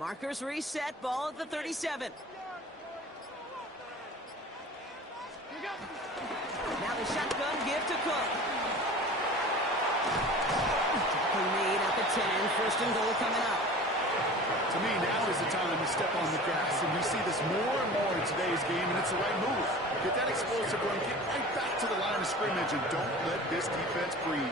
Markers reset, ball at the 37. Now the shotgun give to Cook. Tackle made at the 10, first and goal coming up. To me, now is the time to step on the gas, and we see this more and more in today's game, and it's the right move. Get that explosive going, get right back to the line of scrimmage, and don't let this defense breathe.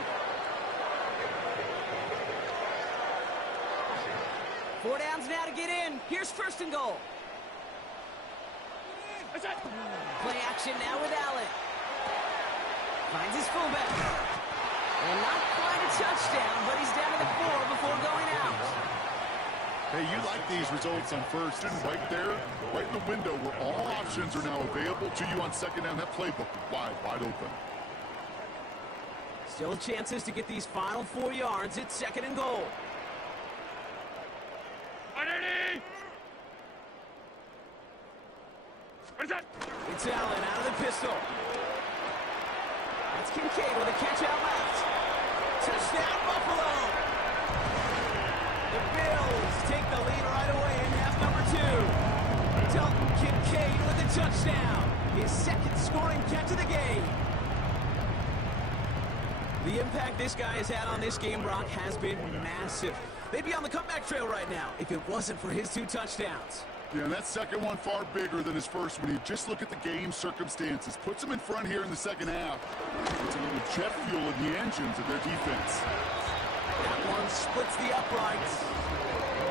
4 downs now to get in. Here's first and goal. Play action now with Allen. Finds his fullback. And not quite a touchdown, but he's down to the 4 before going out. Hey, you like these results on first and right there, right in the window where all options are now available to you on second down. That playbook wide open. Still chances to get these final 4 yards. It's second and goal. It's Allen out of the pistol. It's Kincaid with a catch out left. Touchdown, Buffalo! The Bills take the lead right away in half number 2. Dalton Kincaid with a touchdown. His second scoring catch of the game. The impact this guy has had on this game, Brock, has been massive. They'd be on the comeback trail right now if it wasn't for his 2 touchdowns. Yeah, and that second one far bigger than his first one. You just look at the game circumstances. Puts them in front here in the second half. It's a little jet fuel in the engines of their defense. That one splits the uprights.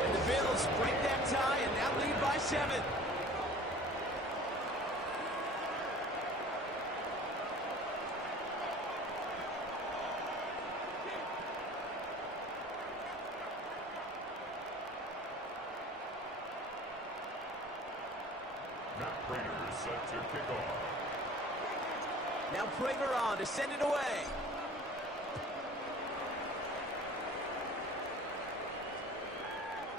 And the Bills break that tie and now lead by 7. Now Prager on to send it away.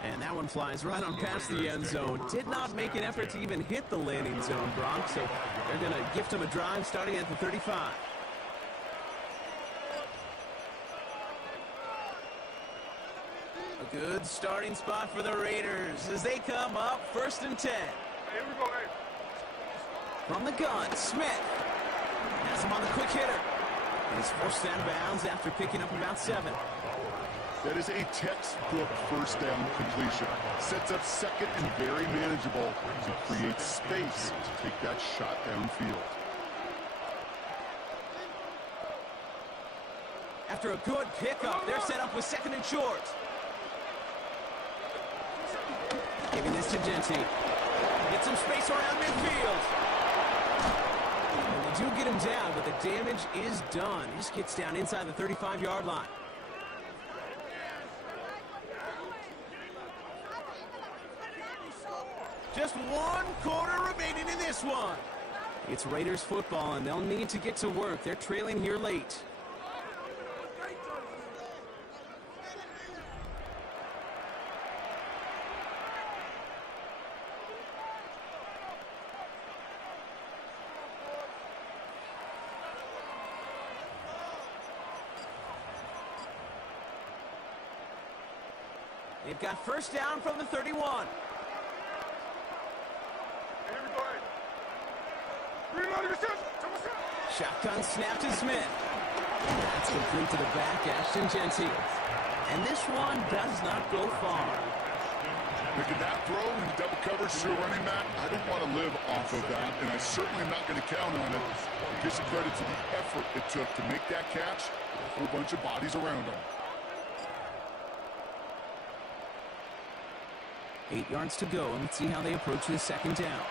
And that one flies right on past the end zone. Did not make an effort to even hit the landing zone, Bronx. So they're going to gift him a drive starting at the 35. A good starting spot for the Raiders as they come up first and 10. Here we go, hey. From the gun, Smith. Has him on the quick hitter. And he's forced out of bounds after picking up about 7. That is a textbook first down completion. Sets up second and very manageable to create space to take that shot downfield. After a good pickup, they're set up with second and short. Giving this to Genty. Get some space around midfield. And they do get him down, but the damage is done. He just gets down inside the 35-yard line. Just 1 quarter remaining in this one. It's Raiders football, and they'll need to get to work. They're trailing here late. They've got first down from the 31. Shotgun snap to Smith. That's complete to the back, Ashton Genty. And this one does not go far. Making that throw in double coverage to a running back, I don't want to live off of that, and I certainly am not going to count on it. Give some credit to the effort it took to make that catch. A whole bunch of bodies around him. 8 yards to go, and let's see how they approach this second down.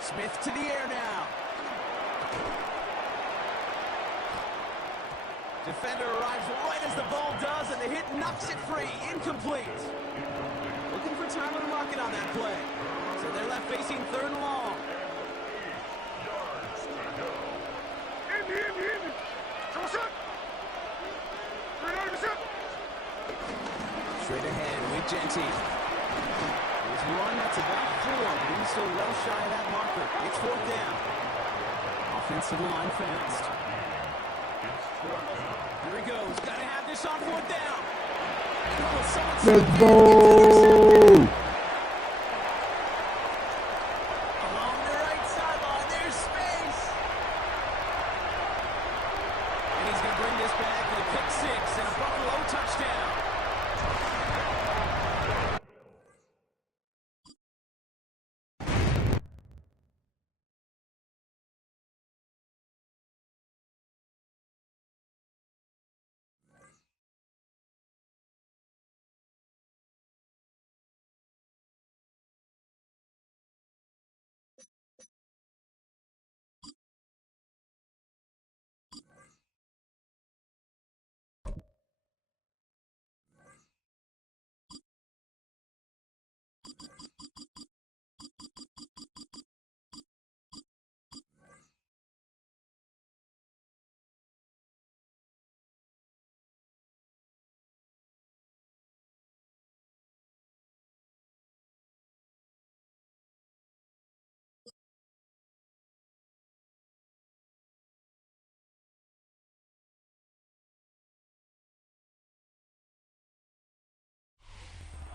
Smith to the air now. Defender arrives right as the ball does, and the hit knocks it free. Incomplete. Looking for time on the market on that play. So they're left facing third and long. Straight ahead with Genty. There's one that's about 4, but he's still well shy of that marker. It's 4th down. Offensive line fast. Here he goes. Got to have this on 4th down. Let's go! Along the right sideline, there's space. And he's going to bring this back with a pick six and a Buffalo touchdown.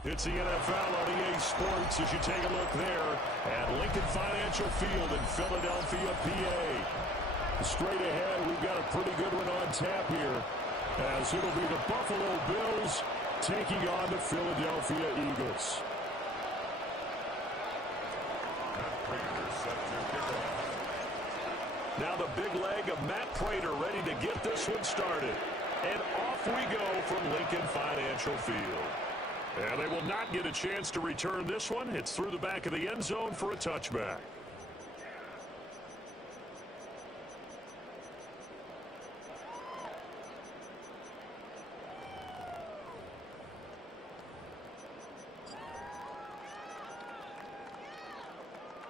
It's the NFL on EA Sports as you take a look there at Lincoln Financial Field in Philadelphia, PA. Straight ahead, we've got a pretty good one on tap here, as it'll be the Buffalo Bills taking on the Philadelphia Eagles. Now the big leg of Matt Prater ready to get this one started. And off we go from Lincoln Financial Field. And they will not get a chance to return this one. It's through the back of the end zone for a touchback.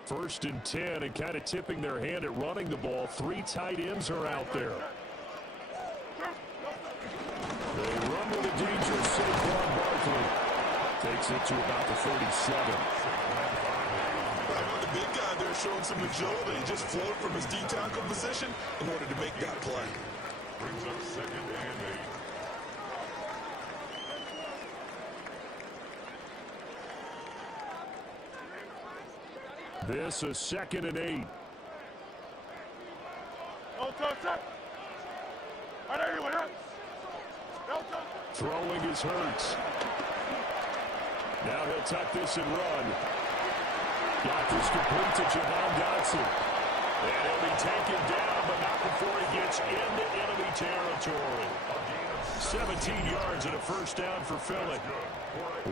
First and 10, and kind of tipping their hand at running the ball. Three tight ends are out there. They run with a dangerous Saquon Barkley. Takes it to about the 37. The big guy there showing some agility. He just flowed from his D-tackle position in order to make that play. Brings up second and 8. This is second and 8. Throwing is Hurts. Now he'll tuck this and run. Got this complete to Jahan Dotson. And he'll be taken down, but not before he gets into enemy territory. 17 yards and a first down for Philly.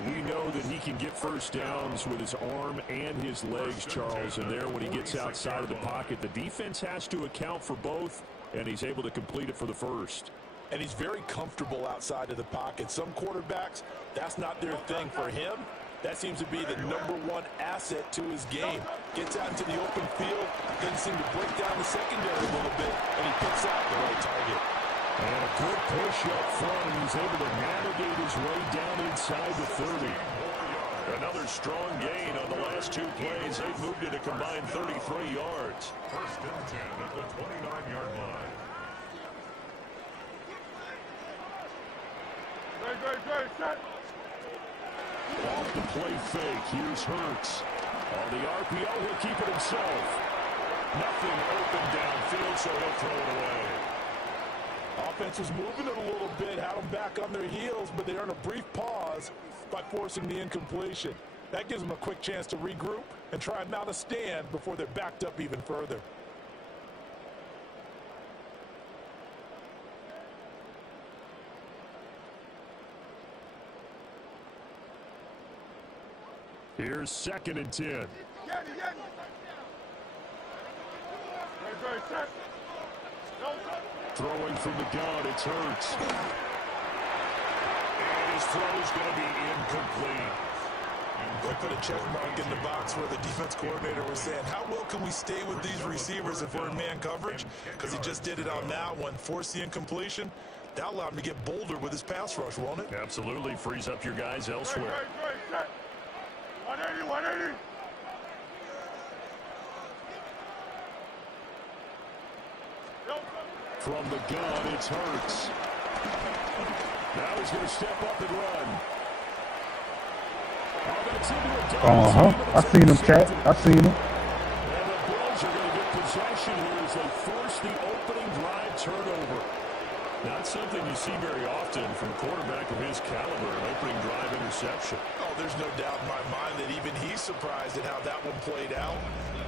We know that he can get first downs with his arm and his legs, Charles. And there, when he gets outside of the pocket, the defense has to account for both, and he's able to complete it for the first. And he's very comfortable outside of the pocket. Some quarterbacks, that's not their thing. For him, that seems to be the #1 asset to his game. Gets out into the open field, doesn't seem to break down the secondary a little bit, and he picks out the right target. And a good push up front, and he's able to navigate his way down inside the 30. Another strong gain on the last two plays. They've moved it a combined 33 yards. First and 10 at the 29-yard line. Off the play fake, here's Hurts. On the RPO, he'll keep it himself. Nothing open downfield, so he'll throw it away. Offense was moving it a little bit, had them back on their heels, but they earned a brief pause by forcing the incompletion. That gives them a quick chance to regroup and try and mount a stand before they're backed up even further. Here's second and 10. Throwing from the gun, it's Hurts. And his throw's going to be incomplete. They put a check mark in the box where the defense coordinator was saying, how well can we stay with these receivers if we're in man coverage? Because he just did it on that one, forced the incompletion. That allowed him to get bolder with his pass rush, won't it? Absolutely frees up your guys elsewhere. 180. From the gun, it's Hurts. Now he's going to step up and run. Oh, that's into a I seen him, Cat. I seen him. And the Bills are going to get possession here as they force the opening drive turnover. Not something you see very often from a quarterback of his caliber, an opening drive interception. Oh, there's no doubt in my mind that even he's surprised at how that one played out.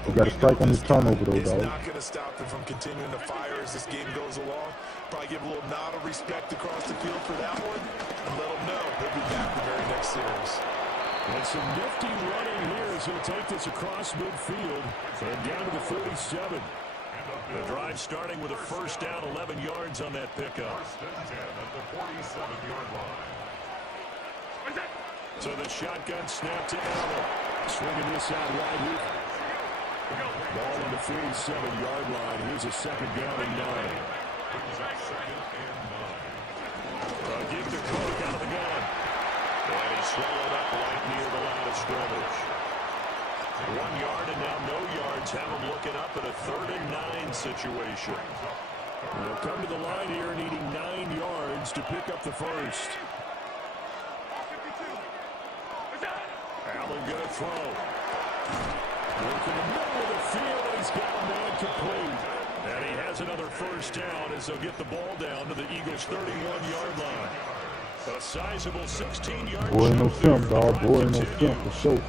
You got to strike on his turnover, though, It's dog. not going to stop them from continuing to fire as this game goes along. Probably give a little nod of respect across the field for that one, and let them know they'll be back the very next series. And some nifty running here as he'll take this across midfield and down to the 47. The drive starting with a first down, 11 yards on that pickup. So the shotgun snap to Allen. Swinging this out wide here. Ball on the 47-yard line. Here's a second down and 9. Give to Cook out of the gun. And he's swallowed up right near the line of scrimmage. 1 yard and now no yards. Have him looking up at a 3rd and 9 situation. They'll come to the line here needing 9 yards to pick up the first. Allen going to throw. Working the middle of the field, and he's got a man complete. And he has another first down as they'll get the ball down to the Eagles' 31-yard line. A sizable 16-yard Boy, no simp, dog. Boy, no simp for sure.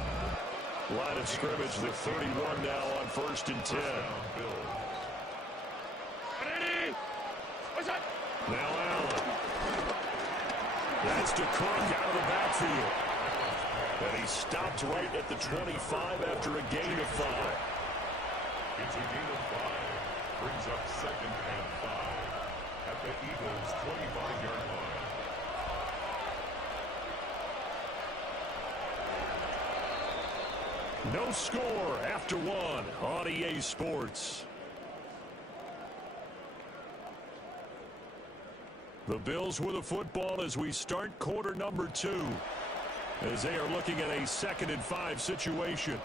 Line of scrimmage, the 31 now on 1st and 10. Now Allen. That's to Cook out of the backfield. And he stopped right at the 25 after a gain of 5. It's a gain of 5. Brings up 2nd and 5 at the Eagles' 25-yard line. No score after 1 on EA Sports. The Bills with the football as we start quarter number 2. As they are looking at a 2nd and 5 situation.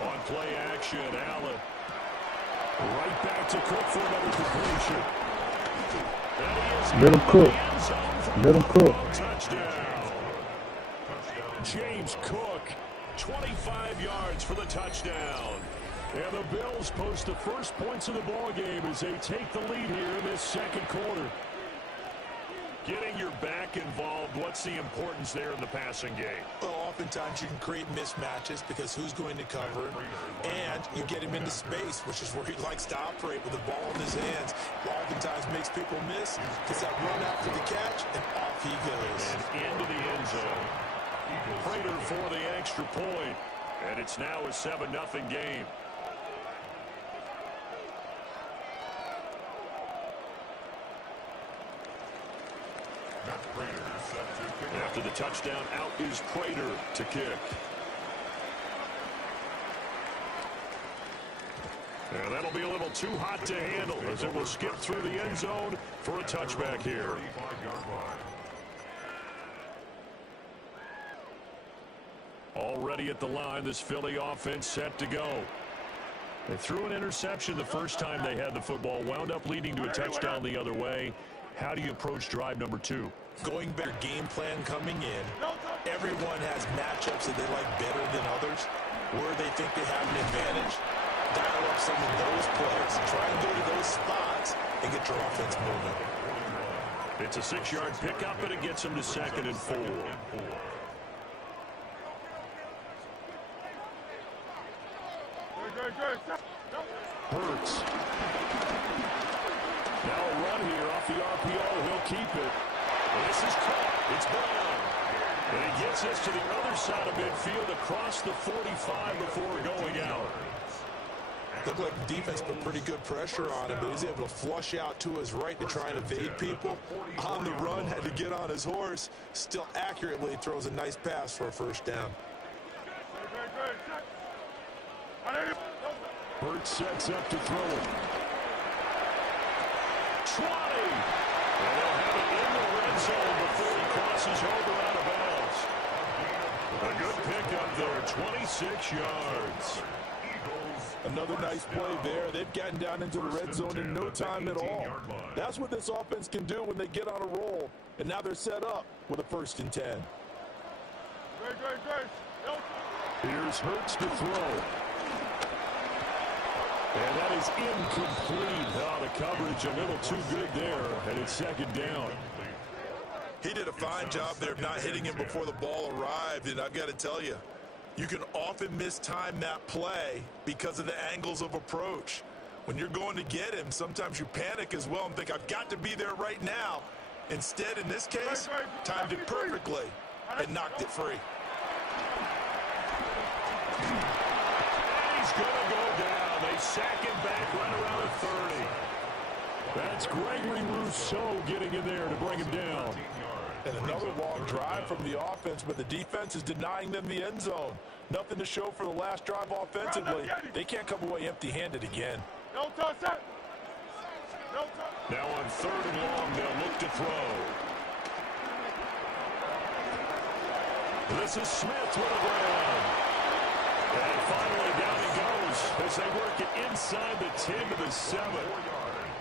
On play action, Allen. Right back to Cook for another completion. Let him cook. Let him cook. Touchdown. James Cook, 25 yards for the touchdown. And the Bills post the first points of the ball game as they take the lead here in this 2nd quarter. Getting your back involved, what's the importance there in the passing game? Well, oftentimes you can create mismatches because who's going to cover him, and you get him into space, which is where he likes to operate with the ball in his hands. Oftentimes makes people miss, gets that run after the catch, and off he goes. And into the end zone. Prater for the extra point, and it's now a 7-0 game. After the touchdown, out is Prater to kick. And that'll be a little too hot to handle as it will skip through the end zone for a touchback here. Already at the line, this Philly offense set to go. They threw an interception the first time they had the football, wound up leading to a touchdown the other way. How do you approach drive number 2? Going back game plan coming in, everyone has matchups that they like better than others, where they think they have an advantage. Dial up some of those plays, try and go to those spots, and get your offense moving. It's a 6-yard pickup, and it gets them to 2nd and 4. Hurts. Now a run here off the RPO. He'll keep it. And this is caught. It's Brown. And he gets this to the other side of midfield across the 45 before going out. Looked like the defense put pretty good pressure on him, but he's able to flush out to his right to try and evade people. On the run, had to get on his horse. Still accurately throws a nice pass for a first down. Hurts sets up to throw it. 20. And they'll have it in the red zone before he crosses over out of bounds. A good pickup there, 26 yards. Another nice play there. They've gotten down into the red zone in no time at all. That's what this offense can do when they get on a roll. And now they're set up with a 1st and 10. Here's Hurts to throw. And that is incomplete. Oh, the coverage a little too good there, and it's 2nd down. He did a fine job there of not hitting him before the ball arrived. And I've got to tell you, you can often mistime that play because of the angles of approach. When you're going to get him, sometimes you panic as well and think, I've got to be there right now. Instead, in this case, timed it perfectly and knocked it free. And he's going to go down. They sack him back right around the 30. That's Gregory Rousseau getting in there to bring him down. And another long drive from the offense, but the defense is denying them the end zone. Nothing to show for the last drive offensively. They can't come away empty-handed again. Now on 3rd and long, they'll look to throw. This is Smith with a grab. And finally down he goes as they work it inside the 10 to the 7.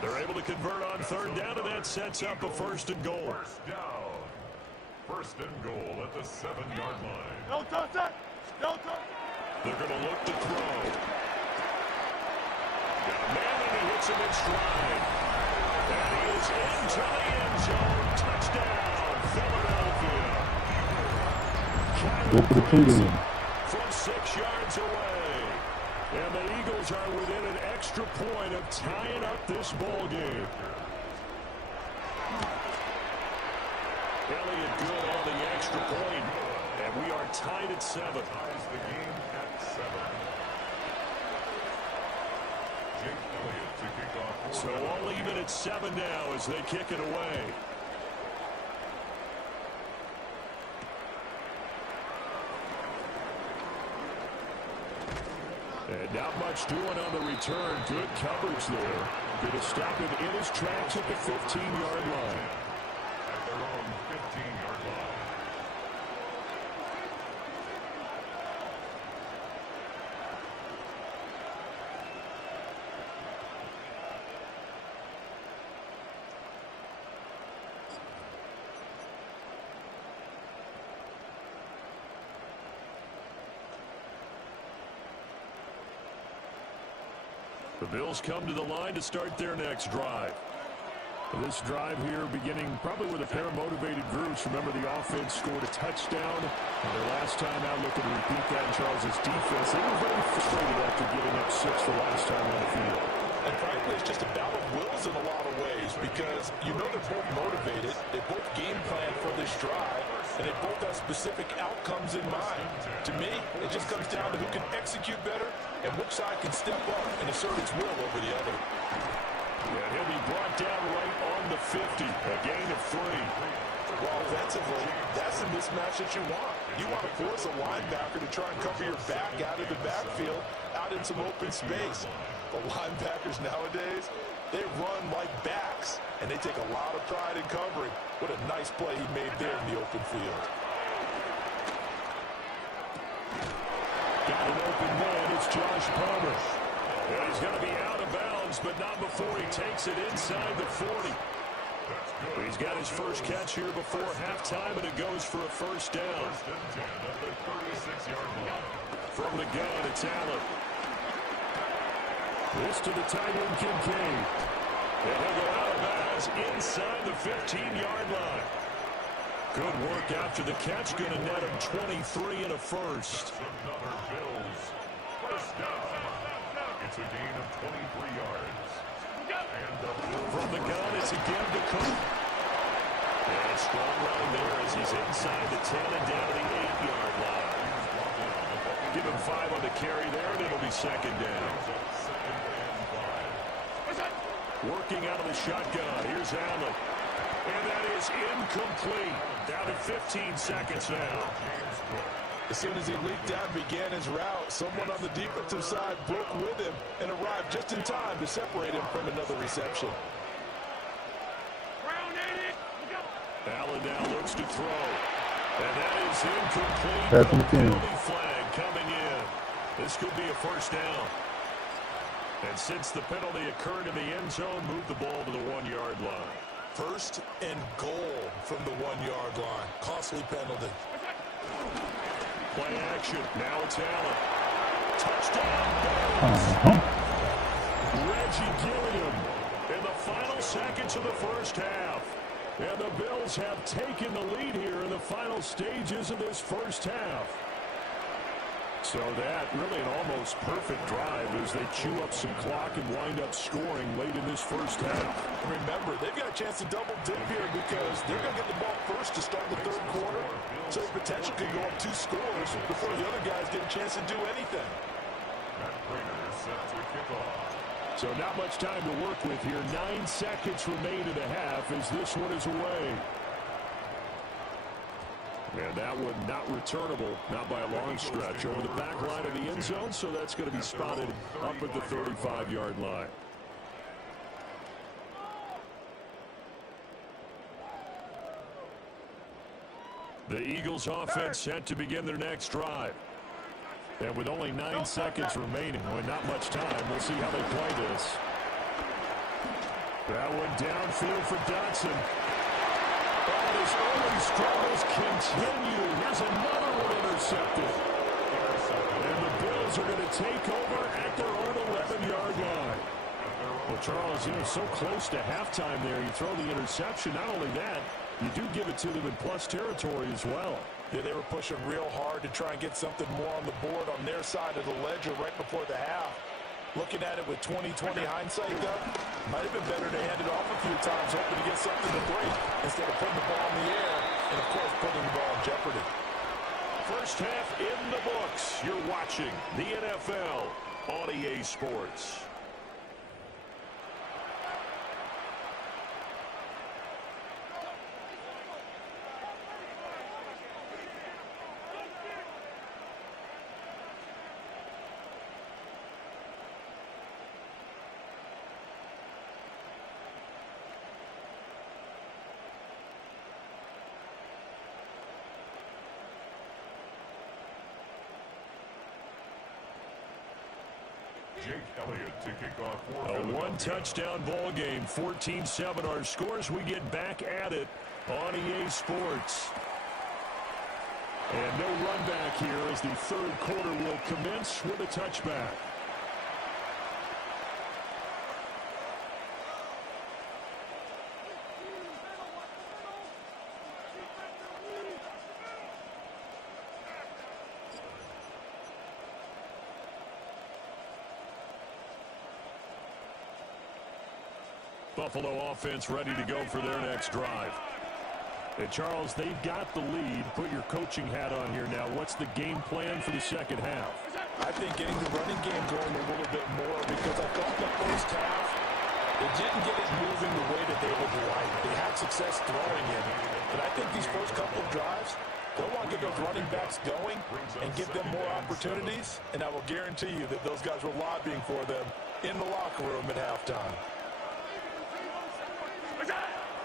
They're able to convert on 3rd down, and that sets up a 1st and goal. 1st and goal at the 7-yard line. They're going to look to throw. Got a man, and he hits him in stride. And he is into the end zone. Touchdown, Philadelphia. Go for the two. From 6 yards away. And the Eagles are within an extra point of tying up this ball game. Elliott good on the extra point. And we are tied at 7. Ties the game at 7. Jake Elliott to kick off. So all even at 7 now as they kick it away. And not much doing on the return. Good coverage there. Going to stop him in his tracks at the 15-yard line. At their own 15-yard line. The Bills come to the line to start their next drive. This drive here beginning probably with a pair of motivated groups. Remember, the offense scored a touchdown. And their last time out, looking to repeat that in Charles' defense. They were very frustrated after giving up 6 the last time on the field. And frankly, it's just a battle of wills in a lot of ways because you know they're both motivated. They both game plan for this drive. And they both have specific outcomes in mind. To me, it just comes down to who can execute better and which side can step up and assert its will over the other. And he'll be brought down right on the 50, a gain of 3. Well, offensively, that's the mismatch that you want. You want to force a linebacker to try and cover your back out of the backfield, out in some open space. The linebackers nowadays, they run like backs, and they take a lot of pride in covering. What a nice play he made there in the open field. Got an open man, it's Josh Palmer. And he's going to be out of bounds, but not before he takes it inside the 40. He's got his first catch here before halftime, and it goes for a 1st down. 1st and 10 at the 36-yard line. From the gun, it's Allen. This to the tight end, Kincaid. And he'll go out of bounds inside the 15-yard line. Good work after the catch. Going to net him 23 and a 1st. Another Bills 1st down. It's a gain of 23 yards. From the gun, it's again to Cook. And strong running there as he's inside the 10 and down to the 8-yard line. Give him 5 on the carry there, and it'll be 2nd down. Working out of the shotgun. Here's Allen. And that is incomplete. Down to 15 seconds now. As soon as he leaked out and began his route, someone on the defensive side broke with him and arrived just in time to separate him from another reception. Allen now looks to throw. And that is incomplete. Pass interference. Penalty flag coming in. This could be a first down. And since the penalty occurred in the end zone, move the ball to the 1-yard line. First and goal from the 1-yard line. Costly penalty. Play action. Now it's Allen. Touchdown. Reggie Gilliam in the final seconds of the first half. And the Bills have taken the lead here in the final stages of this first half. So that really an almost perfect drive as they chew up some clock and wind up scoring late in this first half. Remember, they've got a chance to double dip here because they're going to get the ball first to start the third quarter. So they potentially could go up 2 scores before the other guys get a chance to do anything. So not much time to work with here. 9 seconds remain in the half as this one is away. And that one not returnable, not by a long stretch, over the back line of the end zone, so that's going to be spotted up at the 35-yard line. The Eagles offense set to begin their next drive. And with only 9 seconds remaining, with not much time, we'll see how they play this. That one downfield for Dotson. And his early struggles continue. Here's another one intercepted. And the Bills are going to take over at their own 11-yard line. Well, Charles, so close to halftime there. You throw the interception. Not only that, you do give it to them in plus territory as well. Yeah, they were pushing real hard to try and get something more on the board on their side of the ledger right before the half. Looking at it with 20/20 hindsight, though, might have been better to hand it off a few times, hoping to get something to break instead of putting the ball in the air and, of course, putting the ball in jeopardy. First half in the books. You're watching the NFL on EA Sports. Jake Elliott to kick off for A one-touchdown ball game, 14-7 our scores. We get back at it on EA Sports. And no run back here as the third quarter will commence with a touchback. Buffalo offense ready to go for their next drive. And Charles, they've got the lead. Put your coaching hat on here now. What's the game plan for the second half? I think getting the running game going a little bit more because I thought the first half, they didn't get it moving the way that they would like. They had success throwing it. But I think these first couple of drives, they'll want to get those running backs going and give them more opportunities. And I will guarantee you that those guys were lobbying for them in the locker room at halftime.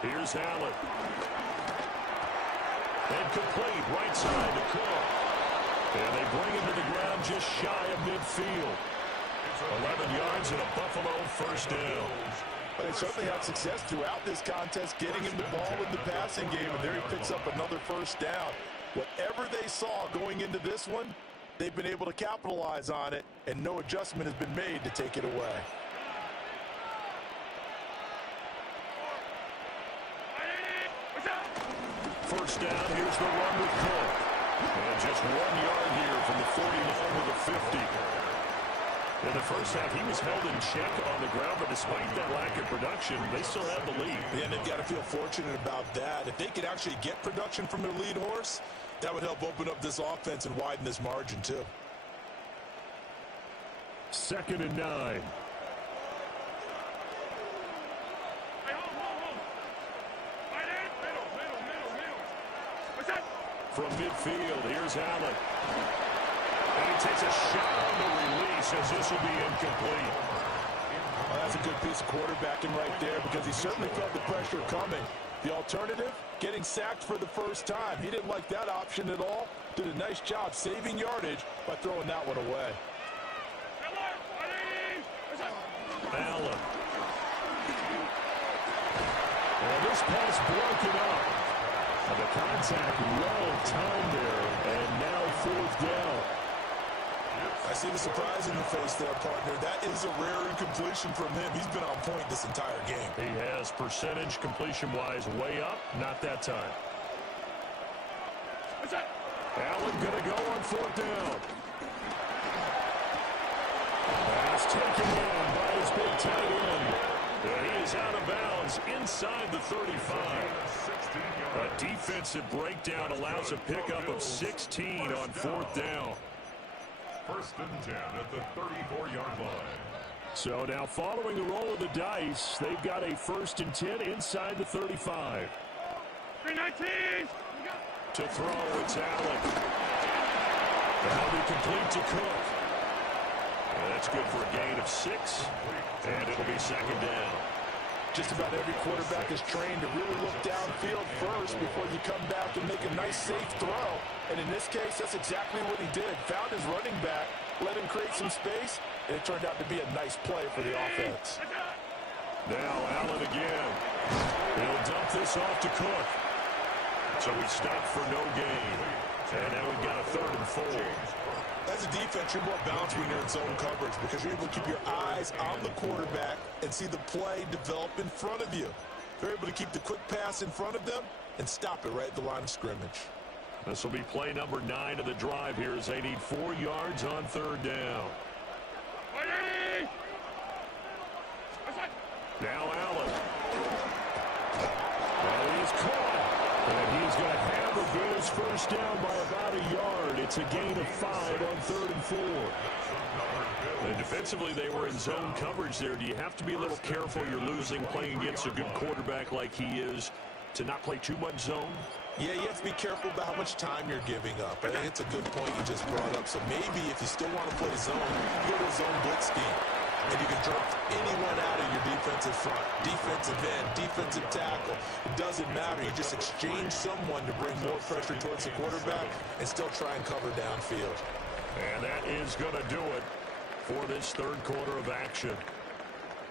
Here's Allen. And complete, right side to Cook. And they bring him to the ground just shy of midfield. 11 yards and a Buffalo first down. But they certainly had success throughout this contest, getting him the ball in the passing game, and there he picks up another first down. Whatever they saw going into this one, they've been able to capitalize on it, and no adjustment has been made to take it away. First down, here's the run with Cook. And just 1 yard here from the 40 to the 50. In the first half, he was held in check on the ground, but despite that lack of production, they still have the lead. Yeah, and they've got to feel fortunate about that. If they could actually get production from their lead horse, that would help open up this offense and widen this margin, too. 2nd and 9. From midfield, here's Allen. And he takes a shot on the release as this will be incomplete. Well, that's a good piece of quarterbacking right there because he certainly felt the pressure coming. The alternative, getting sacked for the first time. He didn't like that option at all. Did a nice job saving yardage by throwing that one away. Allen. And this pass broken up. And the contact well timed there. And now 4th down. I see the surprise in your face there, partner. That is a rare incompletion from him. He's been on point this entire game. He has percentage completion-wise way up. Not that time. Allen going to go on 4th down. Pass taken in by his big tight end. And he is out of bounds inside the 35. A defensive breakdown allows a pickup of 16 on 4th down. 1st and 10 at the 34-yard line. So now following the roll of the dice, they've got a 1st and 10 inside the 35. 319! To throw, it's Allen. That'll be complete to Cook. And that's good for a gain of 6. And it'll be 2nd down. Just about every quarterback is trained to really look downfield first before you come back and make a nice, safe throw. And in this case, that's exactly what he did. Found his running back, let him create some space, and it turned out to be a nice play for the offense. Now Allen again. He'll dump this off to Cook. So we stop for no gain. And now we've got a 3rd and 4. As a defense, you're more balanced when you're in zone coverage because you're able to keep your eyes on the quarterback and see the play develop in front of you. You're able to keep the quick pass in front of them and stop it right at the line of scrimmage. This will be play number 9 of the drive here as they need 4 yards on 3rd down. Now Allen. Well, he is caught. And he's going to hammer Bills 1st down by about a yard. It's a gain of 5 on 3rd and 4. And defensively, they were in zone coverage there. Do you have to be a little careful you're losing playing against a good quarterback like he is to not play too much zone? Yeah, you have to be careful about how much time you're giving up. I think it's a good point you just brought up. So maybe if you still want to play zone, you go to a zone blitz scheme. And you can drop anyone out of your defensive front, defensive end, defensive tackle. It doesn't matter. You just exchange someone to bring more pressure towards the quarterback and still try and cover downfield. And that is going to do it for this 3rd quarter of action.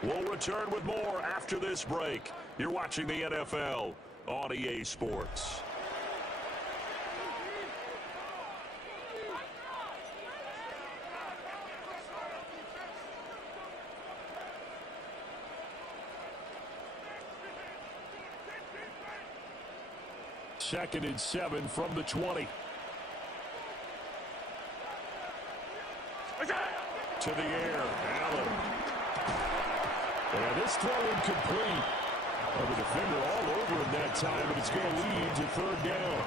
We'll return with more after this break. You're watching the NFL on EA Sports. Second and 7 from the 20. To the air, Allen. And this throw incomplete. The defender all over him that time, but it's going to lead to 3rd down.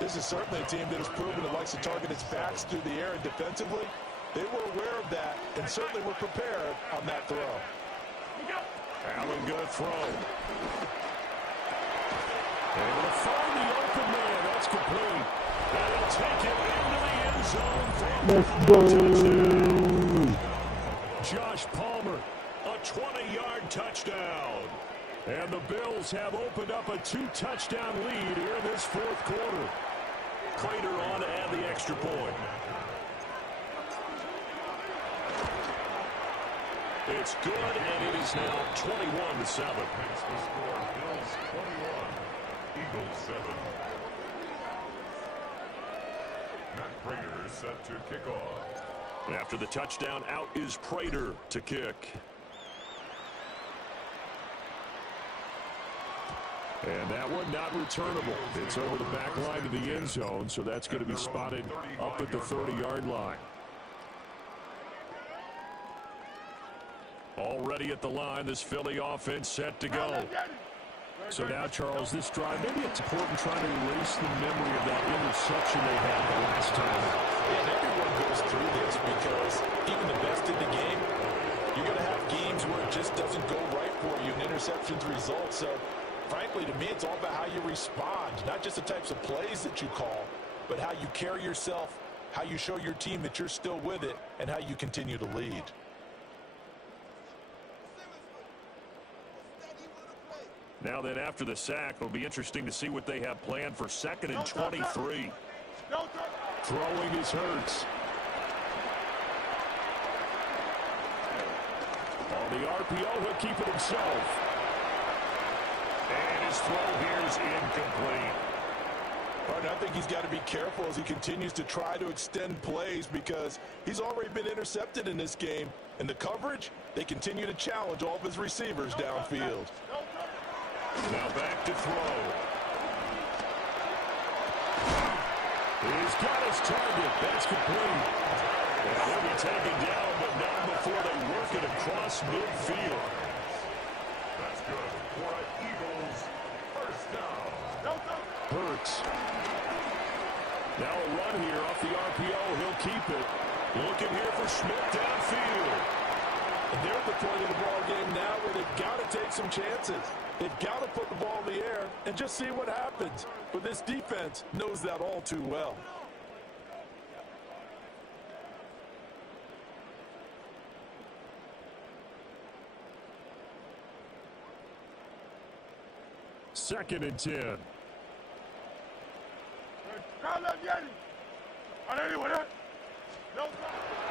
This is certainly a team that has proven it likes to target its backs through the air and defensively. They were aware of that and certainly were prepared on that throw. Allen going to throw. Able to find the open man. That's complete. And he'll take it into the end zone for a touchdown. Josh Palmer, a 20-yard touchdown. And the Bills have opened up a 2-touchdown lead here in this 4th quarter. Crater on to add the extra point. It's good, and it is now 21-7. Makes the score Bills 21, Eagles 7. Matt Prater set to kick off. After the touchdown, out is Prater to kick. And that one not returnable. It's over the back line to the end zone, so that's going to be spotted up at the 30-yard line. Already at the line, this Philly offense set to go. So now, Charles, this drive, maybe it's important trying to erase the memory of that interception they had the last time. And everyone goes through this because even the best in the game, you're going to have games where it just doesn't go right for you and interceptions result. So, frankly, to me, it's all about how you respond, not just the types of plays that you call, but how you carry yourself, how you show your team that you're still with it, and how you continue to lead. Now then, after the sack, it'll be interesting to see what they have planned for 2nd and 23. Throwing is Hurts. On the RPO, he'll keep it himself. And his throw here is incomplete. All right, I think he's got to be careful as he continues to try to extend plays because he's already been intercepted in this game. And the coverage, they continue to challenge all of his receivers downfield. Now back to throw. He's got his target. That's complete. And he'll be taken down, but not before they work it across midfield. That's good. For an Eagles first down. Hurts. Now a run here off the RPO. He'll keep it. Looking here for Schmidt downfield. And they're at the point of the ball game now where they've got to take some chances. They've got to put the ball in the air and just see what happens. But this defense knows that all too well. Second and 10.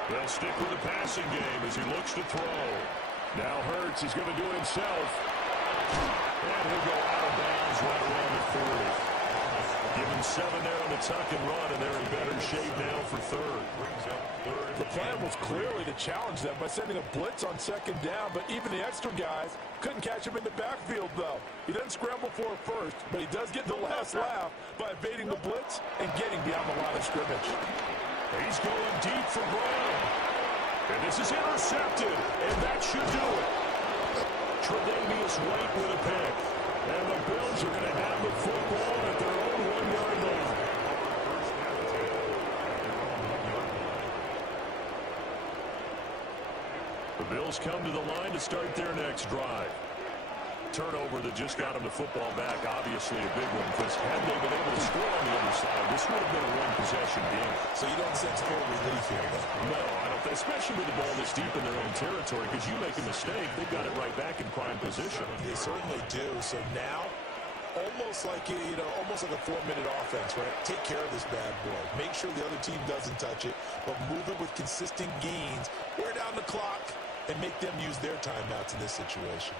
They'll stick with the passing game as he looks to throw. Now Hurts is going to do it himself. And he'll go out of bounds right around the 40. Give him 7 there on the tuck and run, and they're in better shape now for third. The plan was clearly to challenge them by sending a blitz on 2nd down, but even the extra guys couldn't catch him in the backfield, though. He didn't scramble for it first, but he does get the last laugh by evading the blitz and getting beyond the line of scrimmage. He's going deep for Brown. And this is intercepted, and that should do it. Tre'Davious White with a pick. And the Bills are going to have the football at their own 1-yard line. The Bills come to the line to start their next drive. Turnover that just got them the football back, obviously a big one, because had they been able to score on the other side, this would have been a one-possession game. So you don't sense full relief here, though? No, I don't think, especially with the ball this deep in their own territory, because you make a mistake, they've got it right back in prime position. They certainly do. So now, almost like almost like a 4-minute offense, right? Take care of this bad boy. Make sure the other team doesn't touch it, but move it with consistent gains. Wear down the clock and make them use their timeouts in this situation.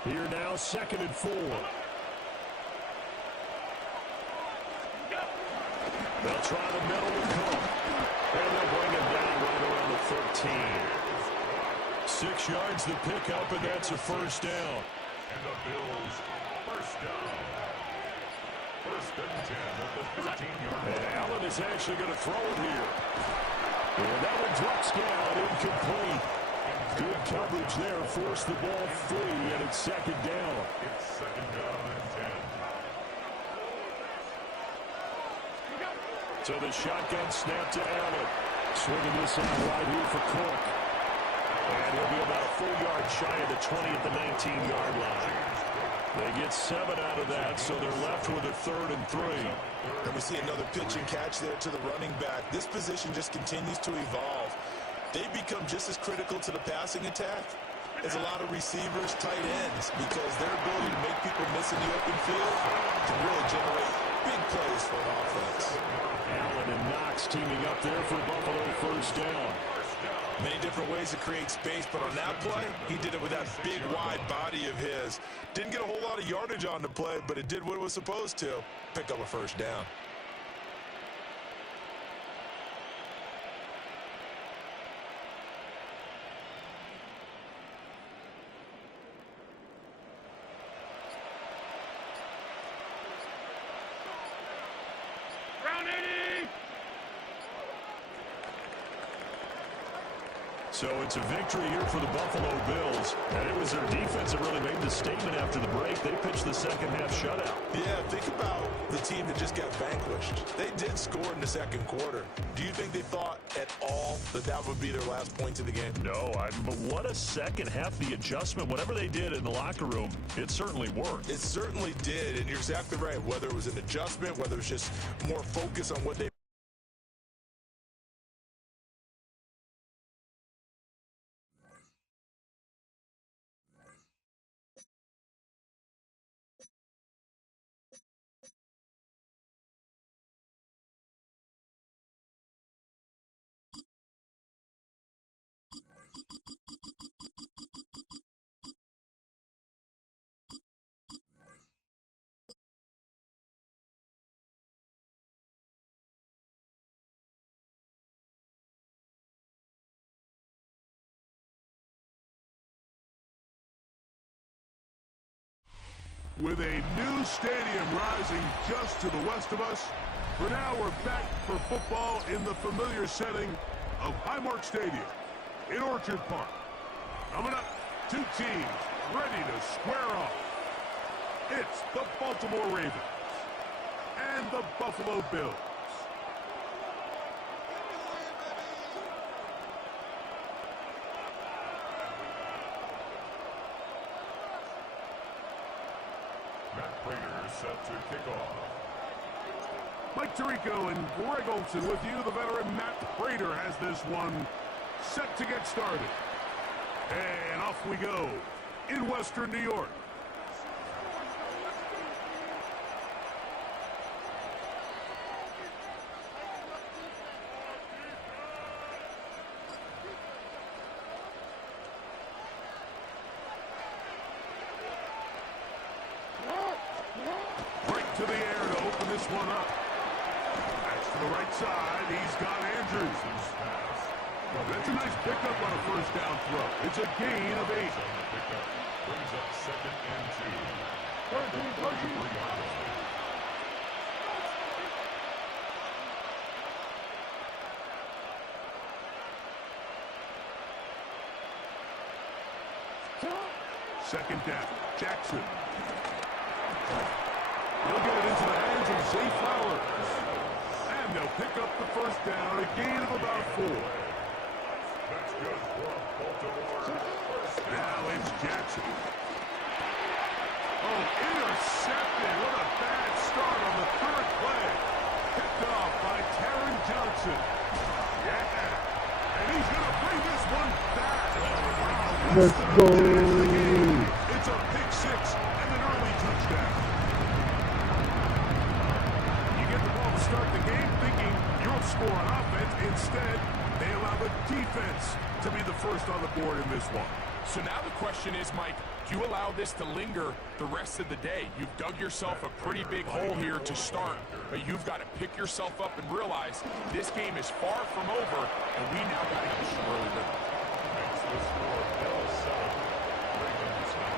Here now, 2nd and 4. They'll try the middle with Cook. And they'll bring him down right around the 13. 6 yards to pick up, and that's a first down. And the Bills first down. 1st and 10 at the 13-yard line. And Allen is actually going to throw it here. And that one drops down, incomplete. Good coverage there, forced the ball free, and it's 2nd down. It's 2nd down and 10. So the shotgun snap to Allen. Swinging this out right here for Cook. And he'll be about a full yard shy of the 20 at the 19-yard line. They get 7 out of that, so they're left with a 3rd and 3. And we see another pitch and catch there to the running back. This position just continues to evolve. They become just as critical to the passing attack as a lot of receivers, tight ends, because their ability to make people miss in the open field can really generate big plays for an offense. Allen and Knox teaming up there for Buffalo first down. Many different ways to create space, but on that play, he did it with that big, wide body of his. Didn't get a whole lot of yardage on the play, but it did what it was supposed to, pick up a first down. So it's a victory here for the Buffalo Bills. And it was their defense that really made the statement after the break. They pitched the second-half shutout. Yeah, think about the team that just got vanquished. They did score in the 2nd quarter. Do you think they thought at all that that would be their last points of the game? No, but what a second half. The adjustment, whatever they did in the locker room, it certainly worked. It certainly did, and you're exactly right. Whether it was an adjustment, whether it was just more focus on what they With a new stadium rising just to the west of us, for now we're back for football in the familiar setting of Highmark Stadium in Orchard Park. Coming up, two teams ready to square off. It's the Baltimore Ravens and the Buffalo Bills. Matt Prater is set to kick off. Mike Tirico and Greg Olson with you. The veteran Matt Prater has this one set to get started. And off we go in Western New York. Right to the air to open this one up. That's to the right side. He's got Andrews. That's a nice pickup on a first down throw. It's a gain of 8. Brings up 2nd and 2. Second down. Jackson. He'll get it into the hands of Zay Flowers. And they'll pick up the first down, a gain of about 4. That's good for Baltimore. Now it's Jackson. Oh, intercepted. What a bad start on the third play. Picked off by Taron Johnson. Yeah. And he's going to bring this one back. Let's go. It's a pick 6 and an early touchdown. You get the ball to start the game thinking you'll score on offense. Instead, they allow the defense to be the first on the board in this one. So now the question is, Mike, do you allow this to linger the rest of the day? You've dug yourself a pretty big hole here to start, but you've got to pick yourself up and realize this game is far from over, and we now got to get some early rhythm. Makes the score Bills 7, Ravens 9.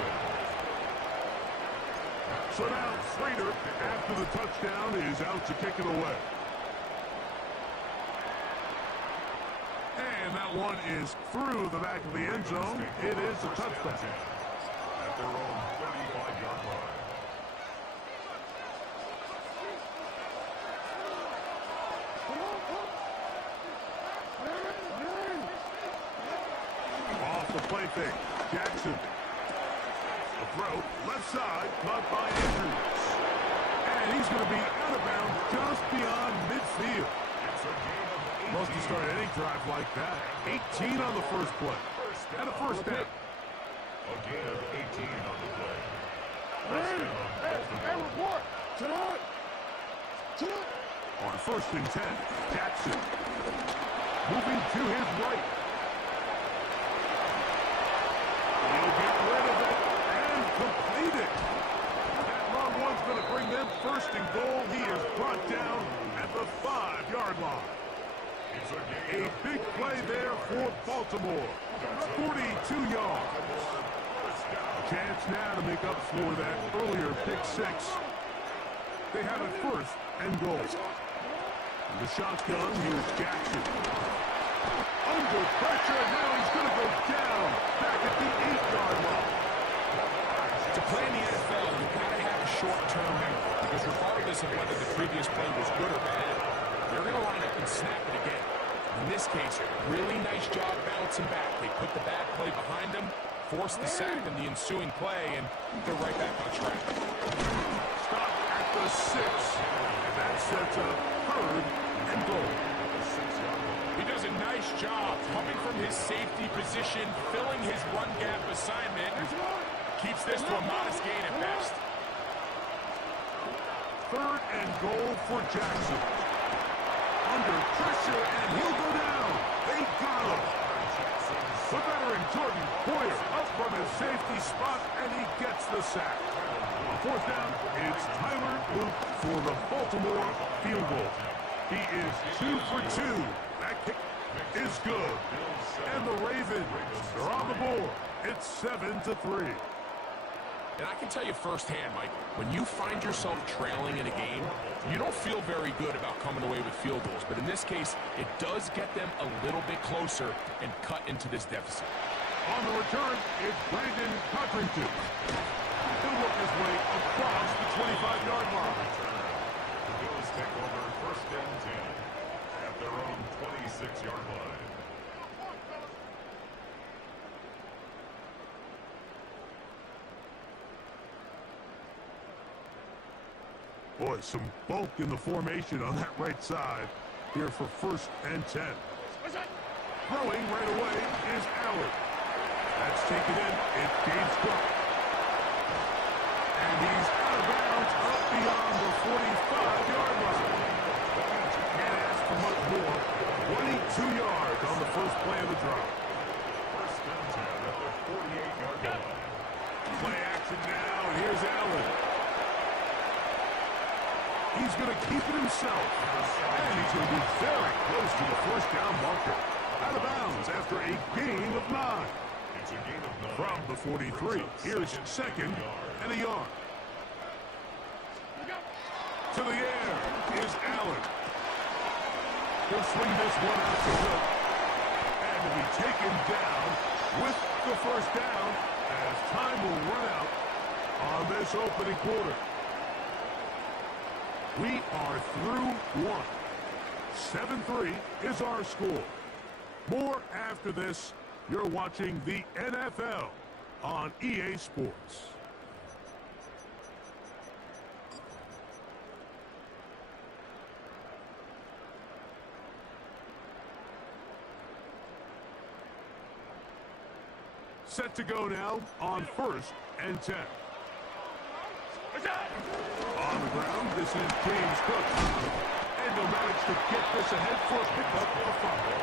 So now Slater, after the touchdown, is out to kick it away. And that one is through the back of the end zone. It is a touchdown. At their own 35-yard line. Off the play fake. Jackson. A throw. Left side. Caught by Andrews. And he's going to be out of bounds just beyond midfield. It's a game of 18. Must have started any drive like that. 18 on the first play. And a first down. A gain of 18 on the play. First down, Baltimore. On 1st and 10, Jackson. Moving to his right. He'll get rid of it and complete it. That long one's going to bring them 1st and goal. He is brought down at the 5-yard line. A big play there for Baltimore. 42 yards. A chance now to make up for that earlier pick 6. They have it 1st and goal. The shotgun, here's Jackson. Under pressure, now he's going to go down. Back at the 8-yard line. To play in the NFL, you've got to have a short-term memory, because regardless of whether the previous play was good or bad, you're going to line up and snap it again. In this case, really nice job bouncing back. They put the bad play behind them, forced the sack in the ensuing play, and they're right back on track. Stop at the 6. And that sets up 3rd and goal. He does a nice job coming from his safety position, filling his run gap assignment. Keeps this to a modest gain at best. 3rd and goal for Jackson. Under pressure, and he'll go down. They got him. The veteran Jordan Poyer up from his safety spot, and he gets the sack. On 4th down, it's Tyler Luke for the Baltimore field goal. He is 2 for 2. That kick is good. And the Ravens are on the board. It's 7-3. And I can tell you firsthand, Mike, when you find yourself trailing in a game, you don't feel very good about coming away with field goals. But in this case, it does get them a little bit closer and cut into this deficit. On the return, it's Brandon Codrington. He'll work his way across the 25-yard line. The Bills take over 1st and 10 at their own 26-yard line. Boy, some bulk in the formation on that right side here for 1st and 10. Throwing right away is Allen. That's taken in. It's James Cook. And he's out of bounds up beyond the 45-yard line. Can't ask for much more. 22 yards on the first play of the drive. 1st and 10 at the 48-yard line. Play action now. Here's Allen. He's going to keep it himself. And he's going to be very close to the 1st down marker. Out of bounds after a gain of 9. It's a gain of 9. From the 43, here's 2nd and a yard. To the air is Allen. He'll swing this one out to Cook. And to be taken down with the 1st down as time will run out on this opening quarter. We are through one. 7-3 is our score. More after this. You're watching the NFL on EA Sports. Set to go now on 1st and 10. On the ground, this is James Cook. And they'll manage to get this ahead for a pickup of a fumble.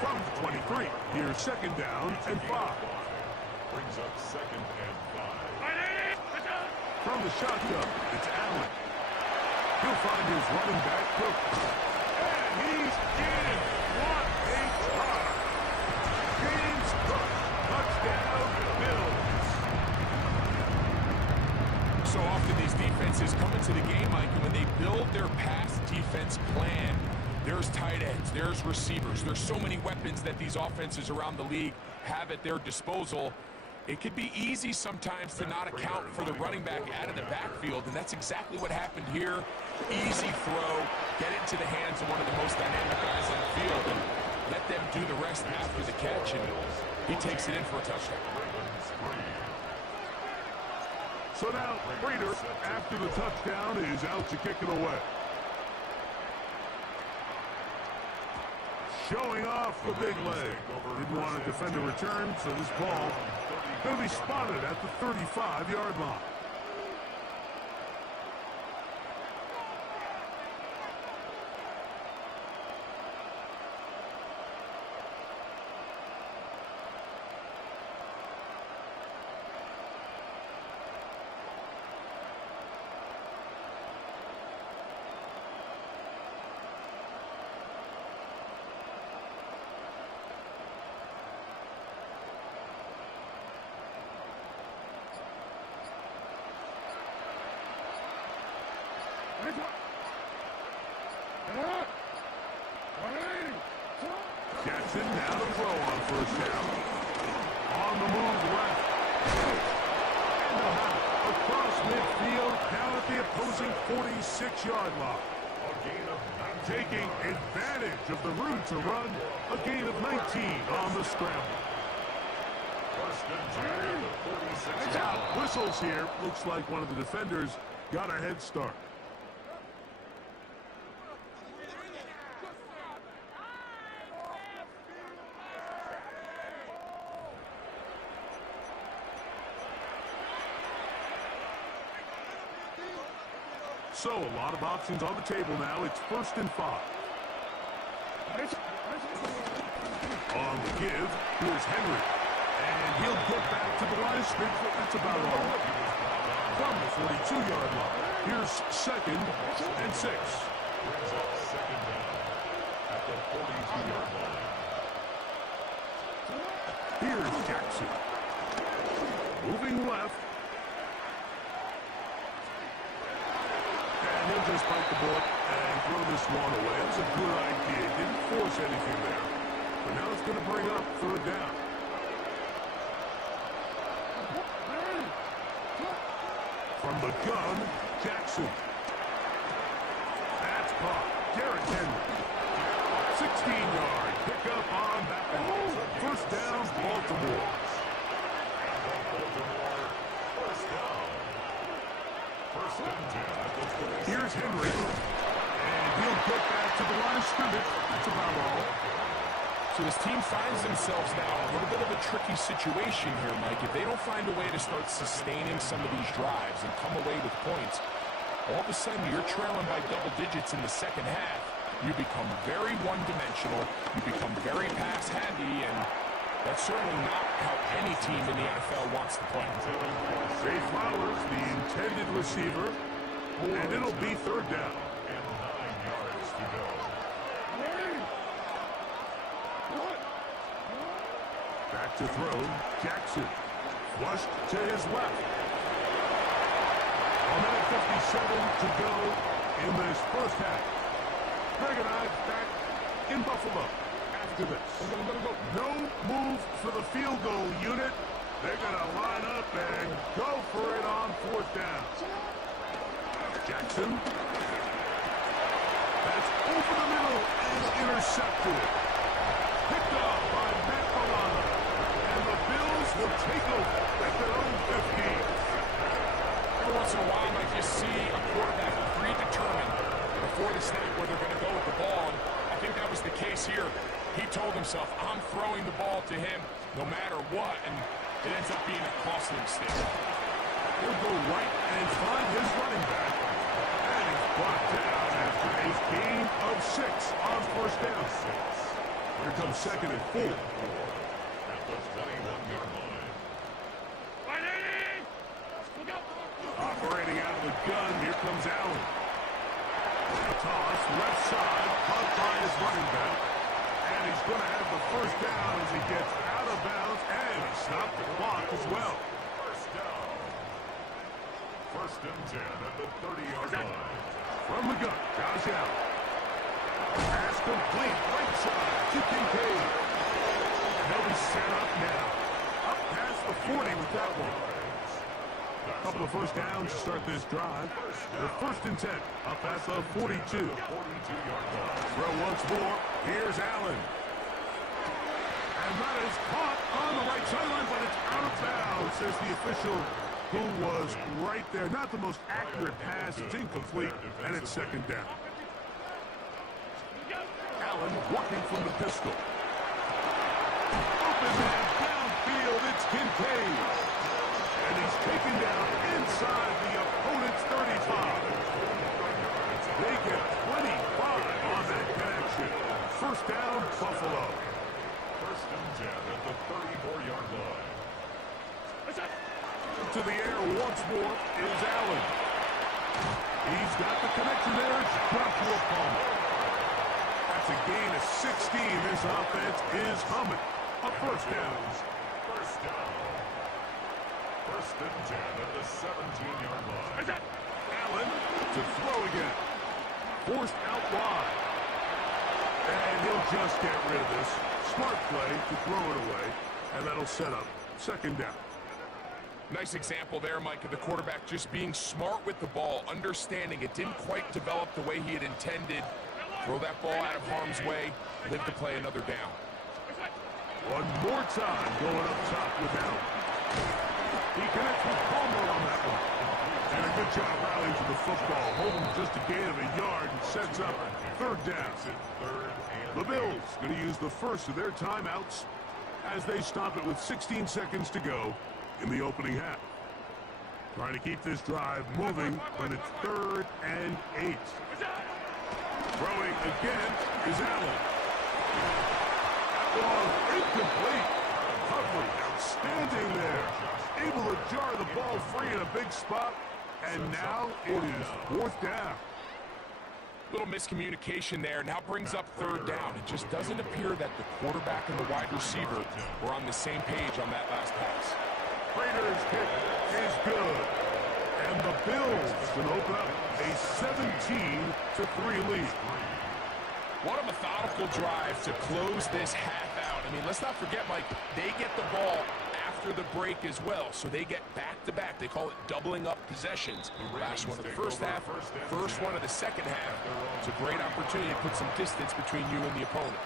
From the 23, here's 2nd down and 5. Brings up 2nd and 5. From the shotgun, it's Allen. He'll find his running back, Cook. And he's in. What a try. James Cook, touchdown, Bills. So often these defenses come into the game, Mike, and when they build their pass defense plan, there's tight ends, there's receivers, there's so many weapons that these offenses around the league have at their disposal. It could be easy sometimes to not account for the running back out of the backfield, and that's exactly what happened here. Easy throw, get it into the hands of one of the most dynamic guys on the field, and let them do the rest after the catch, and he takes it in for a touchdown. So now, Raiders, after the touchdown, is out to kick it away. Showing off the big leg. Didn't want to defend a return, so this ball going to be spotted at the 35-yard line. Jackson now to throw on 1st down. On the move left. And across midfield, down at the opposing 46-yard line. Taking advantage of the room to run, a gain of 19 on the scramble. 1st and 10 at the 46. Now, whistles here. Looks like one of the defenders got a head start. So, a lot of options on the table now. It's 1st and 5. On the give, here's Henry. And he'll get back to the line of scrimmage, but that's about all. From the 42-yard line, here's 2nd and 6. Brings up 2nd down at the 42-yard line. Here's Jackson. Moving left. And he'll just bite the bullet and throw this one away. That's a good idea. Didn't force anything there. But now it's going to bring up third down. From the gun, Jackson. That's caught. Derrick Henry. 16-yard pickup on that one. First down, Baltimore. Here's Henry. And he'll get back to the line of scrimmage. That's about all. So his team finds themselves now in a little bit of a tricky situation here, Mike. If they don't find a way to start sustaining some of these drives and come away with points, all of a sudden you're trailing by double digits in the second half. You become very one-dimensional. You become very pass-heavy, and that's certainly not how any team in the NFL wants to play. Zay Flowers, the intended receiver, and it'll be third down. And 9 yards to go. Back to throw. Jackson. Flushed to his left. A minute 57 to go in this first half. Greg and I back in Buffalo after this. No move for the field goal unit. They're going to line up and go for it on fourth down. Jackson. That's over the middle and intercepted. Picked up by Matt Milano. And the Bills will take over at their own 15. Every once in a while, Mike, you see a quarterback predetermined before the snap where they're going to go with the ball. And I think that was the case here. He told himself, I'm throwing the ball to him no matter what. And it ends up being a costly mistake. He'll go right and find his running back. And he's brought down after a gain of 6 on first down. Here comes second and 4. At the 21-yard line. Operating out of the gun, here comes Allen. A toss, left side, caught by his running back. And he's going to have the first down as he gets out of bounds, and he stopped the clock as well. First down. First and 10 at the 30-yard line. From the gun, Josh Allen. Pass complete, right side to Kincaid. And they'll be set up now. Up past the 40 with that one. A couple of first downs to start this drive. The first and 10, up at the 42. 42-yard line. Throw once more. Here's Allen. And that is caught on the right sideline, but it's out of bounds, says the official who was right there. Not the most accurate pass. It's incomplete, and it's second down. Allen working from the pistol. Open man downfield. It's Kincaid. And he's taken down inside the opponent's 35. They get 25 on that connection. First down, Buffalo. First and 10 at the 34-yard line. To the air once more is Allen. He's got the connection there. It's Joshua Palmer. That's a gain of 16. This offense is humming. A first down. First down. First and 10 at the 17-yard line. Allen to throw again. Forced out wide. And he'll just get rid of this. Smart play to throw it away. And that'll set up second down. Nice example there, Mike, of the quarterback just being smart with the ball, understanding it didn't quite develop the way he had intended. Throw that ball out of harm's way, live to play another down. One more time going up top with Allen. He connects with Palmer on that one. And a good job rallying to the football. Holding just a gain of a yard and sets up third down. The Bills going to use the first of their timeouts as they stop it with 16 seconds to go in the opening half. Trying to keep this drive moving, but it's third and 8. Throwing again is Allen. That ball incomplete. Recovery outstanding there. Able to jar the ball free in a big spot. And now it is fourth down. Little miscommunication there. Now brings up third down. It just doesn't appear that the quarterback and the wide receiver were on the same page on that last pass. Raiders kick is good. And the Bills can open up a 17-3 lead. What a methodical drive to close this half out. I mean, let's not forget, Mike, they get the ball after the break as well, so they get back-to-back. They call it doubling up possessions. Last one of the first half, first one of the second half. It's a great opportunity to put some distance between you and the opponent.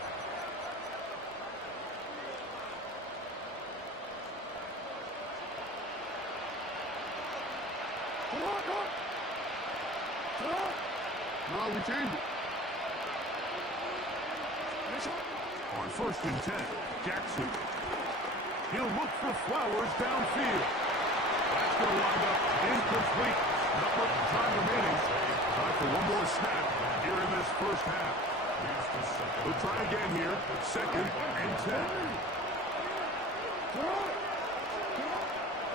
No, we changed it. On 1st and 10, Jackson. He'll look for Flowers downfield. That's going to wind up incomplete. Not much time remaining. Time for one more snap here in this first half. We'll try again here. 2nd and 10.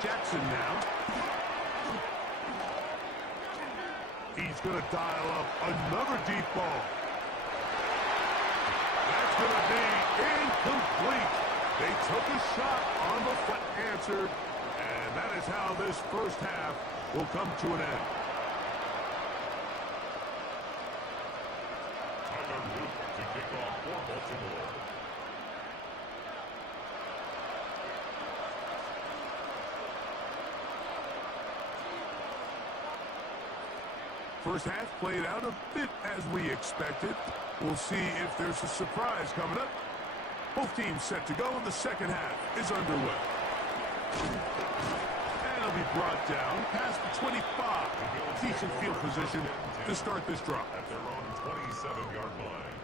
Jackson now. He's going to dial up another deep ball. That's going to be incomplete. They took a shot on the foot, answered, and that is how this first half will come to an end. Tyler Luke to kick off for Baltimore. First half played out a bit as we expected. We'll see if there's a surprise coming up. Both teams set to go, and the second half is underway. And it'll be brought down past the 25. Decent field position to start this drive. At their own 27-yard line.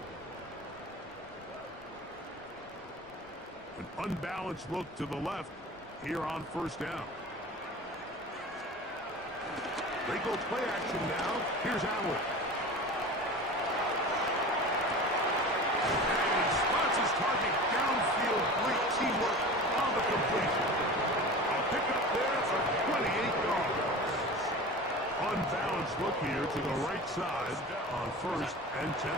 An unbalanced look to the left here on 1st down. They go play action now. Here's Allen. And he spots his target downfield. Great teamwork on the completion. A pickup there for 28 yards. Unbalanced look here to the right side on 1st and 10.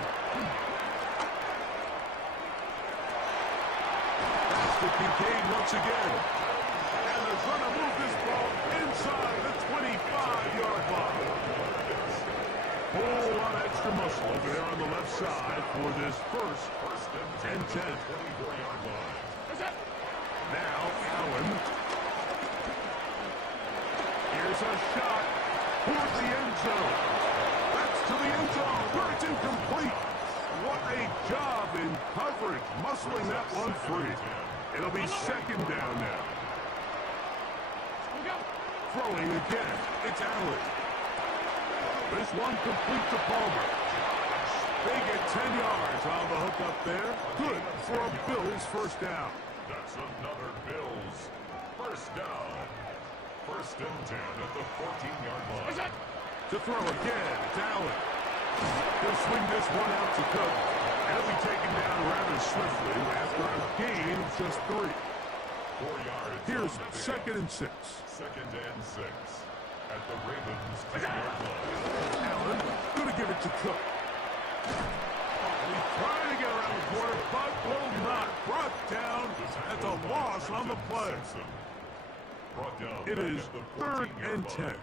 That's the Kincaid once again. And they're going to move this ball inside the 25-yard line. Whole lot of extra muscle over there on the left side for this first and 10. Now Allen. Here's a shot towards the end zone. That's to the end zone where it's incomplete. What a job in coverage, muscling that one free. It'll be 2nd down now. Throwing again, it's Allen. This one complete to Palmer. They get 10 yards on the hook up there. Good for a Bills first down. That's another Bills first down. 1st and 10 at the 14-yard line. To throw again, it's Allen. He'll swing this one out to Cook. And he'll be taken down rather swiftly after a gain of just 3. 4 yards. Here's 2nd and 6. 2nd and 6 at the Ravens 10-yard line. Allen gonna give it to Cook. He's trying to get around the corner, but will not. Brought down at the loss on the play. Brought down It is at the 3rd 14-yard and line. 10.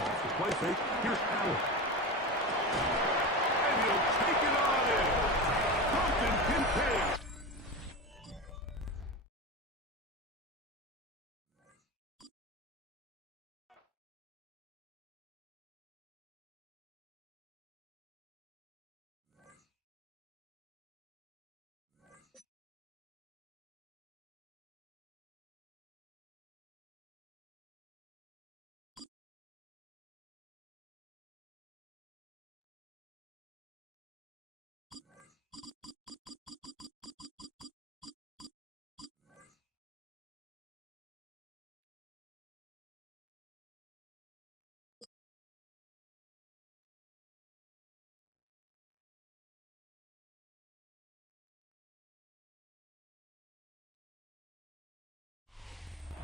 Off the play fake, here's Allen. And he'll take it on in. Compton Kincaid.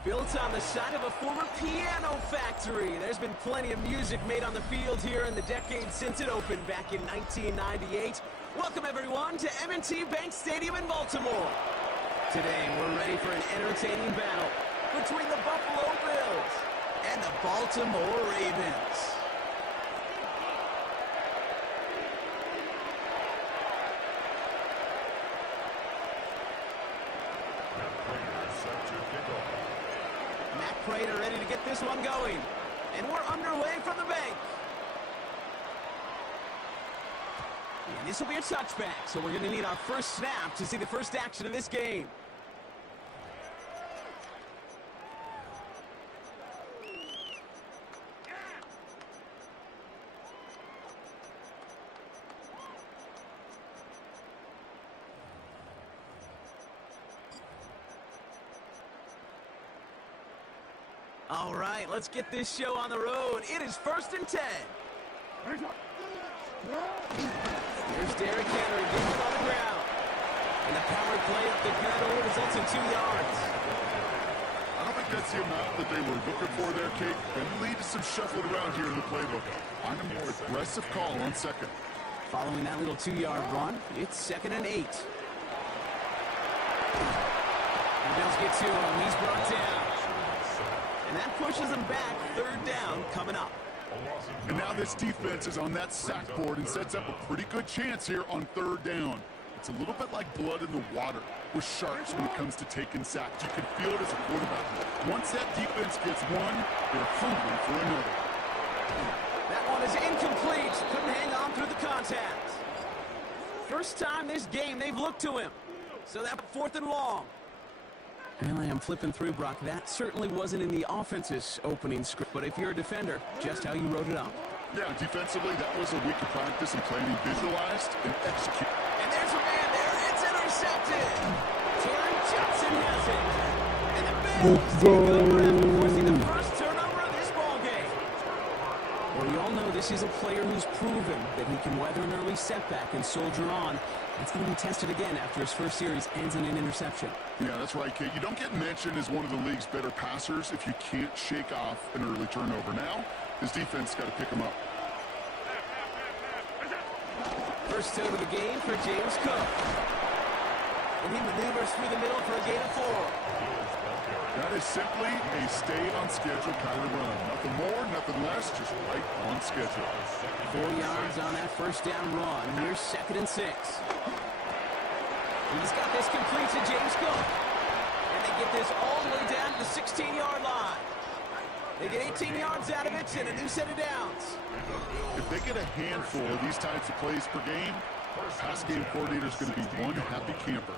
Built on the site of a former piano factory. There's been plenty of music made on the field here in the decades since it opened back in 1998. Welcome, everyone, to M&T Bank Stadium in Baltimore. Today, we're ready for an entertaining battle between the Buffalo Bills and the Baltimore Ravens. Matt Prater ready to get this one going. And we're underway from the bank. And this will be a touchback, so we're going to need our first snap to see the first action of this game. All right, let's get this show on the road. It is 1st and 10. Here's Derrick Henry getting it on the ground. And the power play up the middle results in 2 yards. I don't think that's the amount that they were looking for there, Kate. And lead to some shuffling around here in the playbook. Find a more aggressive call on second. Following that little 2-yard run, it's 2nd and 8. The Bills get to him. He's brought down. And that pushes them back. 3rd down coming up. And now this defense is on that sack board and sets up a pretty good chance here on 3rd down. It's a little bit like blood in the water with sharks when it comes to taking sacks. You can feel it as a quarterback. Once that defense gets one, they're hungry for another. That one is incomplete. Couldn't hang on through the contact. First time this game they've looked to him. So that 4th and long. Really, I'm flipping through, Brock. That certainly wasn't in the offense's opening script, but if you're a defender, just how you wrote it up. Yeah, defensively, that was a week of practice and planning visualized and executed. And there's a man there. It's intercepted. Terry Johnson has it. And the Bills take a good rep, forcing the first turnover of this ballgame. Well, we all know this is a player who's proven that he can weather an early setback and soldier on. It's going to be tested again after his first series ends in an interception. Yeah, that's right, Kate. You don't get mentioned as one of the league's better passers if you can't shake off an early turnover. Now, his defense got to pick him up. First out of the game for James Cook. And he maneuvers through the middle for a gain of 4. That is simply a stay on schedule kind of run. Nothing more, nothing less, just right on schedule. 4 yards on that first down run. Here's 2nd and 6. He's got this complete to James Cook. And they get this all the way down to the 16-yard line. They get 18 yards out of it and a new set of downs. If they get a handful of these types of plays per game, pass game coordinator is going to be one happy camper.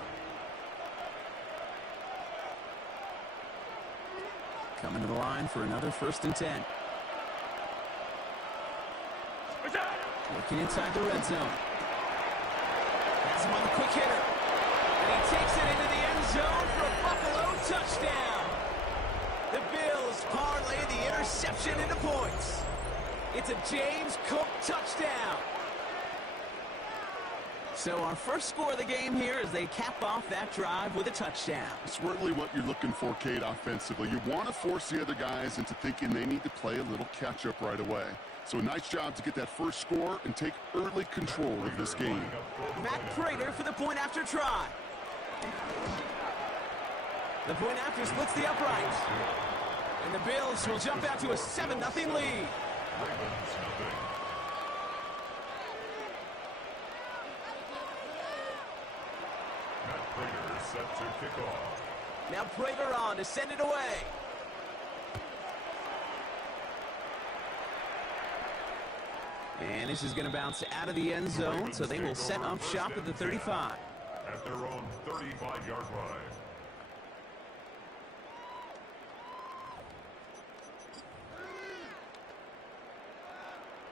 Coming to the line for another 1st and 10. Looking inside the red zone. Has him on the quick hitter. And he takes it into the end zone for a Buffalo touchdown. The Bills parlay the interception into points. It's a James Cook touchdown. So our first score of the game here as they cap off that drive with a touchdown. It's really what you're looking for, Kate, offensively. You want to force the other guys into thinking they need to play a little catch-up right away. So a nice job to get that first score and take early control of this game. Matt Prater for the point after try. The point after splits the uprights. And the Bills will jump out to a 7-0 lead. Set to kick off. Now Prater on to send it away. And this is going to bounce out of the end zone, so they will set up shop at the 35. At their own 35-yard line.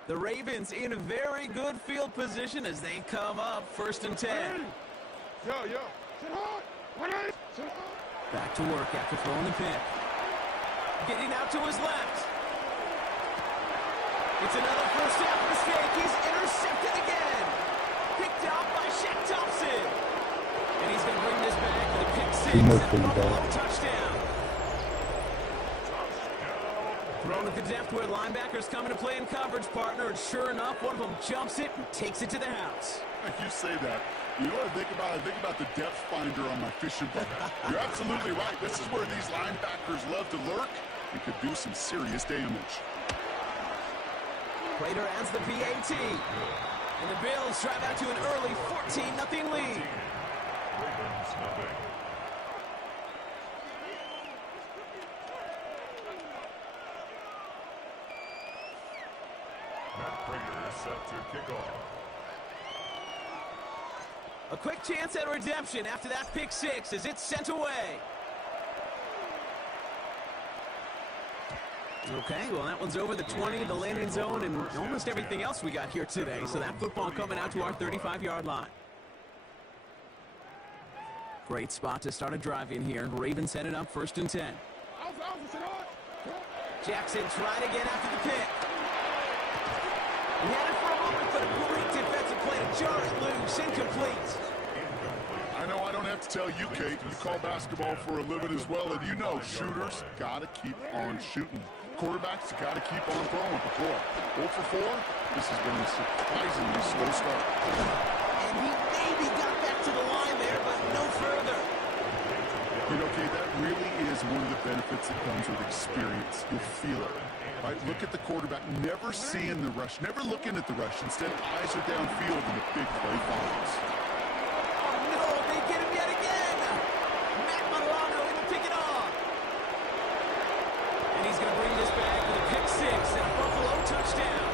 The Ravens in a very good field position as they come up 1st and 10. Back to work after throwing the pick. Getting out to his left. It's another first half mistake. He's intercepted again. Picked out by Shaq Thompson. And he's going to bring this back with a pick 6 and a Buffalo touchdown. the depth where linebackers come into play in coverage, partner, and sure enough, one of them jumps it and takes it to the house. You say that. You know what I think about? I think about the depth finder on my fishing boat. You're absolutely right. This is where these linebackers love to lurk and could do some serious damage. Prater adds the PAT. And the Bills drive out to an early 14-0 lead. Matt Prater is set to kick off. A quick chance at redemption after that pick six as it's sent away. Okay, well, that one's over the 20, the landing zone, and almost everything else we got here today. So that football coming out to our 35-yard line. Great spot to start a drive in here. Ravens set it up 1st and 10. Jackson tried again after the pick. He had it for a moment, but a great defensive play to jar it loose. Incomplete. I know I don't have to tell you, Kate. You call basketball for a living as well, and you know shooters got to keep on shooting. Quarterbacks got to keep on throwing. Before 0 for 4, this has been a surprisingly slow start. And he maybe got back to the line there, but no further. You know, Kate, that really is one of the benefits that comes with experience. You'll feel it. Right? Look at the quarterback, never seeing the rush, never looking at the rush. Instead, eyes are downfield and a big play follows. Oh, no, they get him yet again. Matt Milano in to pick it off. And he's going to bring this back with a pick six and a Buffalo touchdown.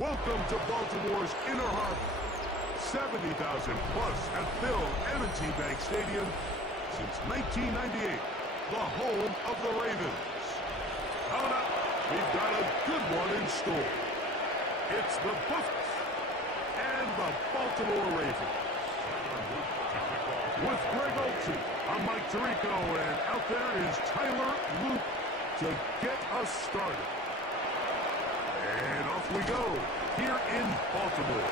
Welcome to Baltimore's Inner Harbor. 70,000 plus have filled M&T Bank Stadium since 1998, the home of the Ravens. Coming up, we've got a good one in store. It's the Buffs and the Baltimore Ravens. With Greg Olsen, I'm Mike Tirico, and out there is Tyler Luke to get us started. And off we go, here in Baltimore.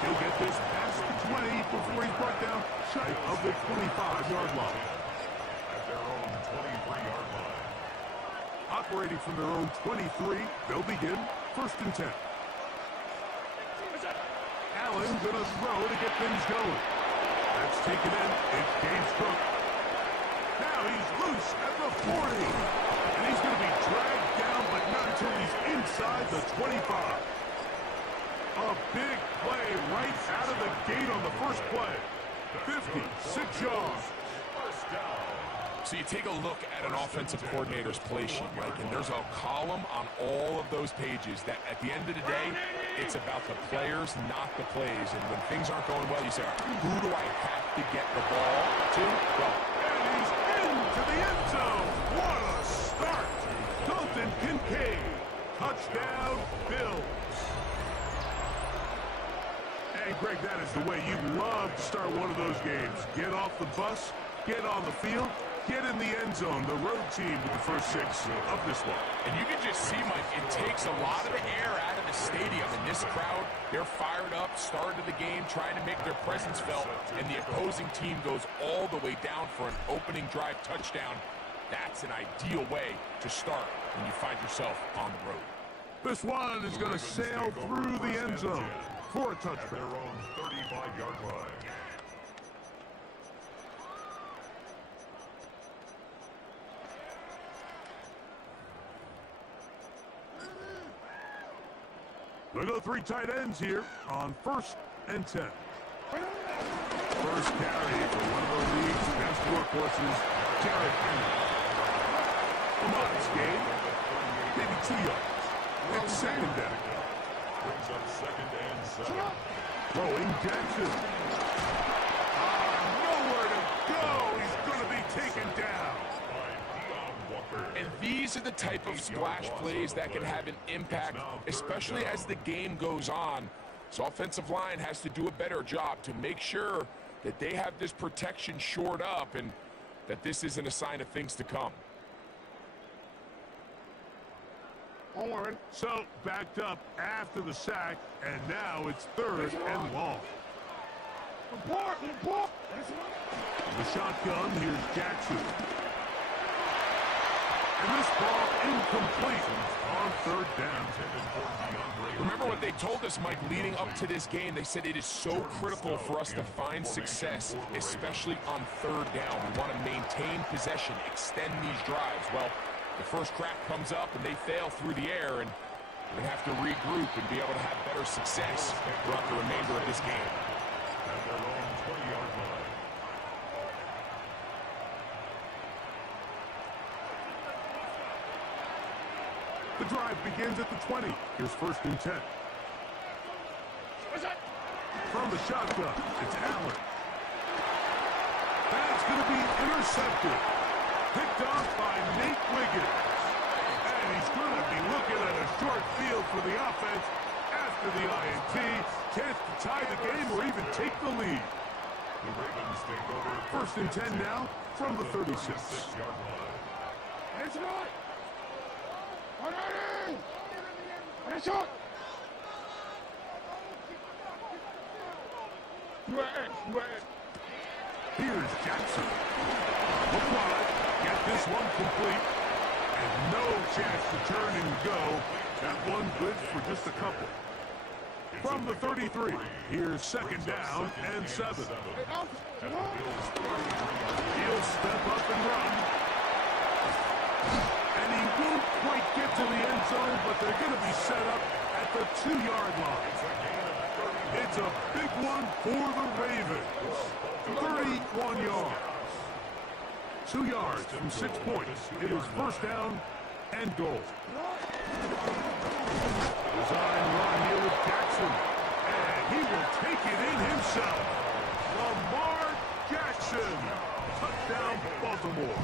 He'll get this past the 20 before he's brought down shy of the 25-yard line. At their own 23-yard line. Operating from their own 23, they'll begin 1st and 10. Allen gonna throw to get things going. That's taken in. It's James Cook. Now he's loose at the 40. And he's going to be dragged down, but not until he's inside the 25. A big play right out of the gate on the first play. 56 yards. First down. So you take a look at an offensive coordinator's play sheet, right? And there's a column on all of those pages that at the end of the day, it's about the players, not the plays. And when things aren't going well, you say, who do I have to get the ball to? Well, and he's into the end zone. What a start. Dalton Kincaid. Touchdown, Bills. And Greg, that is the way you love to start one of those games. Get off the bus, get on the field, get in the end zone. The road team with the first 6 of this one. And you can just see, Mike, it takes a lot of the air out of the stadium. And this crowd, they're fired up, started the game, trying to make their presence felt. And the opposing team goes all the way down for an opening drive touchdown. That's an ideal way to start when you find yourself on the road. This one is going to sail through the end zone for a touchdown. Their own 35-yard line. They go 3 tight ends here on 1st and 10. First carry for one of the league's best workhorses, Jared Henry. A modest gain, maybe 2 yards. It's second down. Brings up 2nd and 7. Throwing Jackson. Nowhere to go. He's going to be taken down. And these are the type of splash plays that can have an impact, especially as the game goes on. So offensive line has to do a better job to make sure that they have this protection shored up and that this isn't a sign of things to come. So backed up after the sack, and now it's 3rd and long. The shotgun, here's Jackson. And this ball incomplete on 3rd down. Remember what they told us, Mike, leading up to this game. They said it is so critical for us to find success, especially on 3rd down. We want to maintain possession, extend these drives. Well, the first crack comes up and they fail through the air, and they have to regroup and be able to have better success throughout the remainder of this game. At their own 20-yard line. The drive begins at the 20. Here's 1st and 10. From the shotgun, it's Allen. That's going to be intercepted. Picked off by Nate Wiggins. And he's going to be looking at a short field for the offense after the INT. Chance to tie the game or even take the lead. The Ravens take over. 1st and 10 now from the 36. 36-yard line. It's right. It's shot. Here's Jackson. Look wide. Get this one complete. And no chance to turn and go. That one good for just a couple. From the 33, here's 2nd down and 7. He'll step up and run. And he won't quite get to the end zone, but they're going to be set up at the 2-yard line. It's a big one for the Ravens. 31 yards. 2 yards from 6 points. It is 1st down and goal. Design run here with Jackson. And he will take it in himself. Lamar Jackson. Touchdown, Baltimore.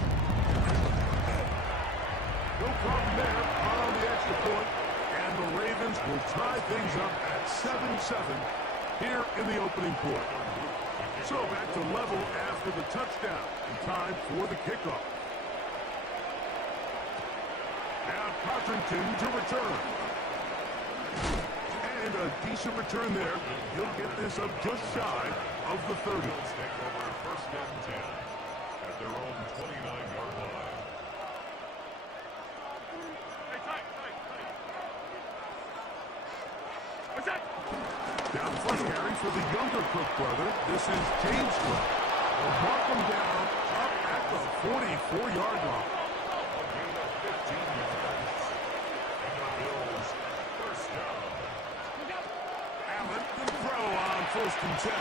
No problem there on the extra point. And the Ravens will tie things up at 7-7 here in the opening quarter. So back to level after the touchdown. And time for the kickoff. Now Cotrington to return. And a decent return there. He'll get this up just shy of the 30. Take over 1st and 10 at their own 29-yard line. Down the first carry for the younger Cook brother. This is James Cook. Will mark him down up at the 44-yard line. Allen can throw on 1st and 10.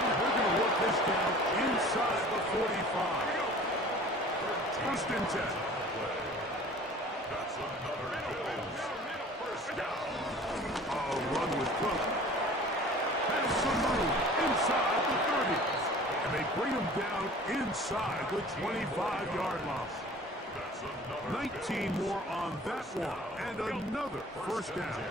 We're going to work this down inside the 45. 1st and 10. That's another Bills. 1st down. Run with Cook. Has some room inside the 30. And they bring him down inside the 25-yard line. 19 more on that one. And another 1st down.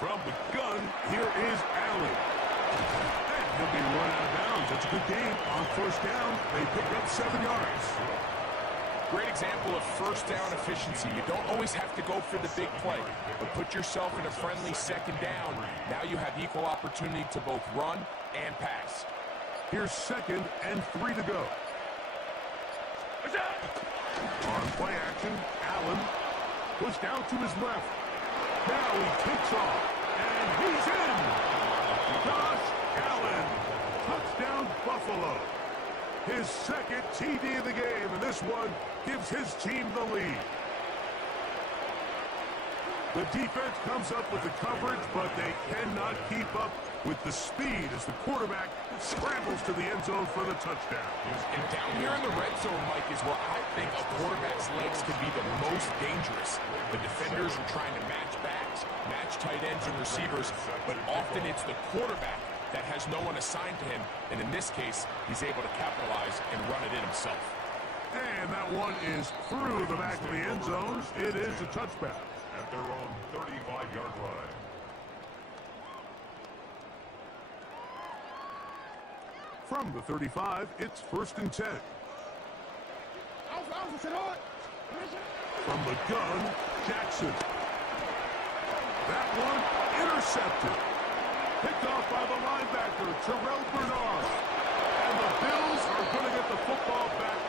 From the gun, here is Allen. And he'll be run out of bounds. That's a good game. On first down, they pick up 7 yards. Great example of first down efficiency. You don't always have to go for the big play, but put yourself in a friendly second down. Now you have equal opportunity to both run and pass. Here's 2nd and 3 to go. On play action, Allen pushed out to his left. Now he takes off, and he's in. Josh Allen, touchdown Buffalo. His 2nd TD of the game, and this one gives his team the lead. The defense comes up with the coverage, but they cannot keep up with the speed as the quarterback scrambles to the end zone for the touchdown. And down here in the red zone, Mike, is where I think a quarterback's legs can be the most dangerous. The defenders are trying to match backs, match tight ends and receivers, but often it's the quarterback that has no one assigned to him, and in this case, he's able to capitalize and run it in himself. And that one is through the back of the end zone. It is a touchback. At their own 35-yard line. From the 35, it's 1st and 10. From the gun, Jackson. That one intercepted. Picked off by the linebacker, Terrell Bernard. And the Bills are going to get the football back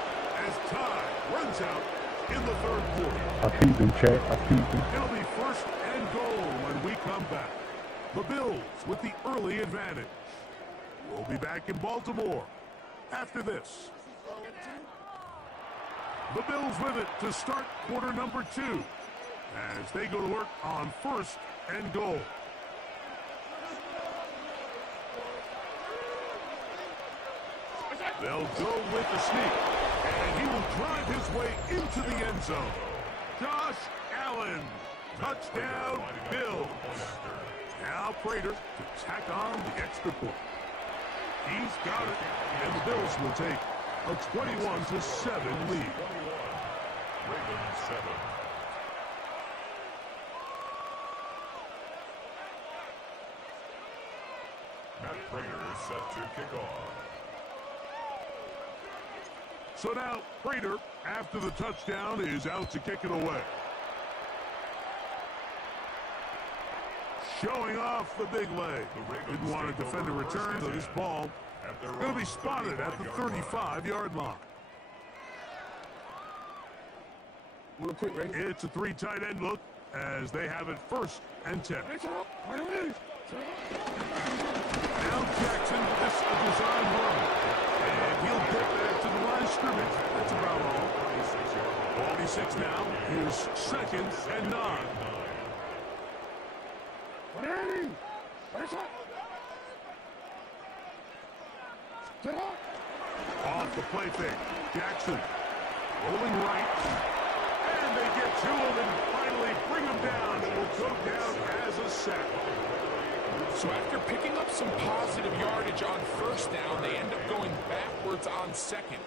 as time runs out in the 3rd quarter. I peeped him, Chad. I peeped him. It'll be 1st and goal when we come back. The Bills with the early advantage. We'll be back in Baltimore after this. The Bills with it to start quarter number 2 as they go to work on 1st and goal. They'll go with the sneak, and he will drive his way into the end zone. Josh Allen, touchdown Bills. Now Prater to tack on the extra point. He's got it, and the Bills will take a 21-7 lead. Ravens 7. Matt Prater is set to kick off. So now Prater, after the touchdown, is out to kick it away. Showing off the big leg. Didn't want to defend a return to this ball. It'll be spotted at the 35-yard line. Real quick, Ray. It's a 3 tight end look as they have it 1st and 10. Now Jackson, this is a design run. And he'll get back to the line of scrimmage. That's about all. 46 now. Here's 2nd and 9. Off the play fake. Jackson rolling right. And they get to him and finally bring him down. It will go down as a sack. So after picking up some positive yardage on 1st down, they end up going backwards on 2nd.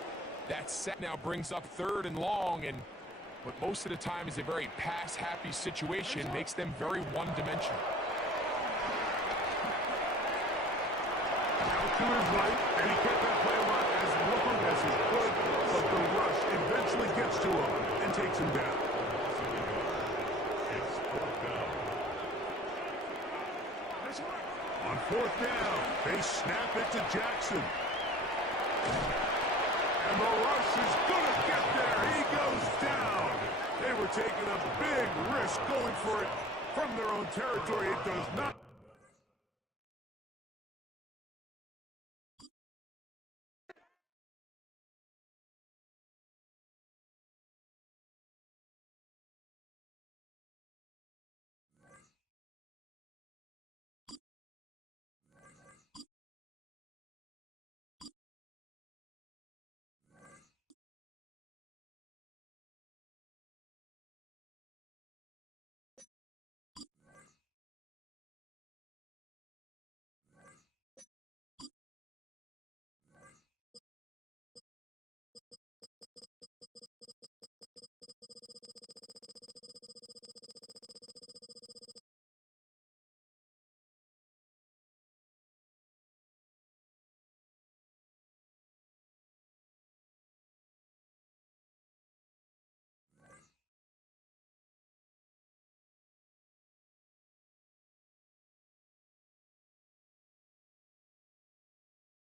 That set now brings up 3rd and long, and what most of the time is a very pass-happy situation makes them very one-dimensional. To his right, and he kept that play alive as long as he could, but the rush eventually gets to him and takes him down. It's 4th down. On 4th down, they snap it to Jackson. And the rush is going to get there. He goes down. They were taking a big risk going for it from their own territory. It does not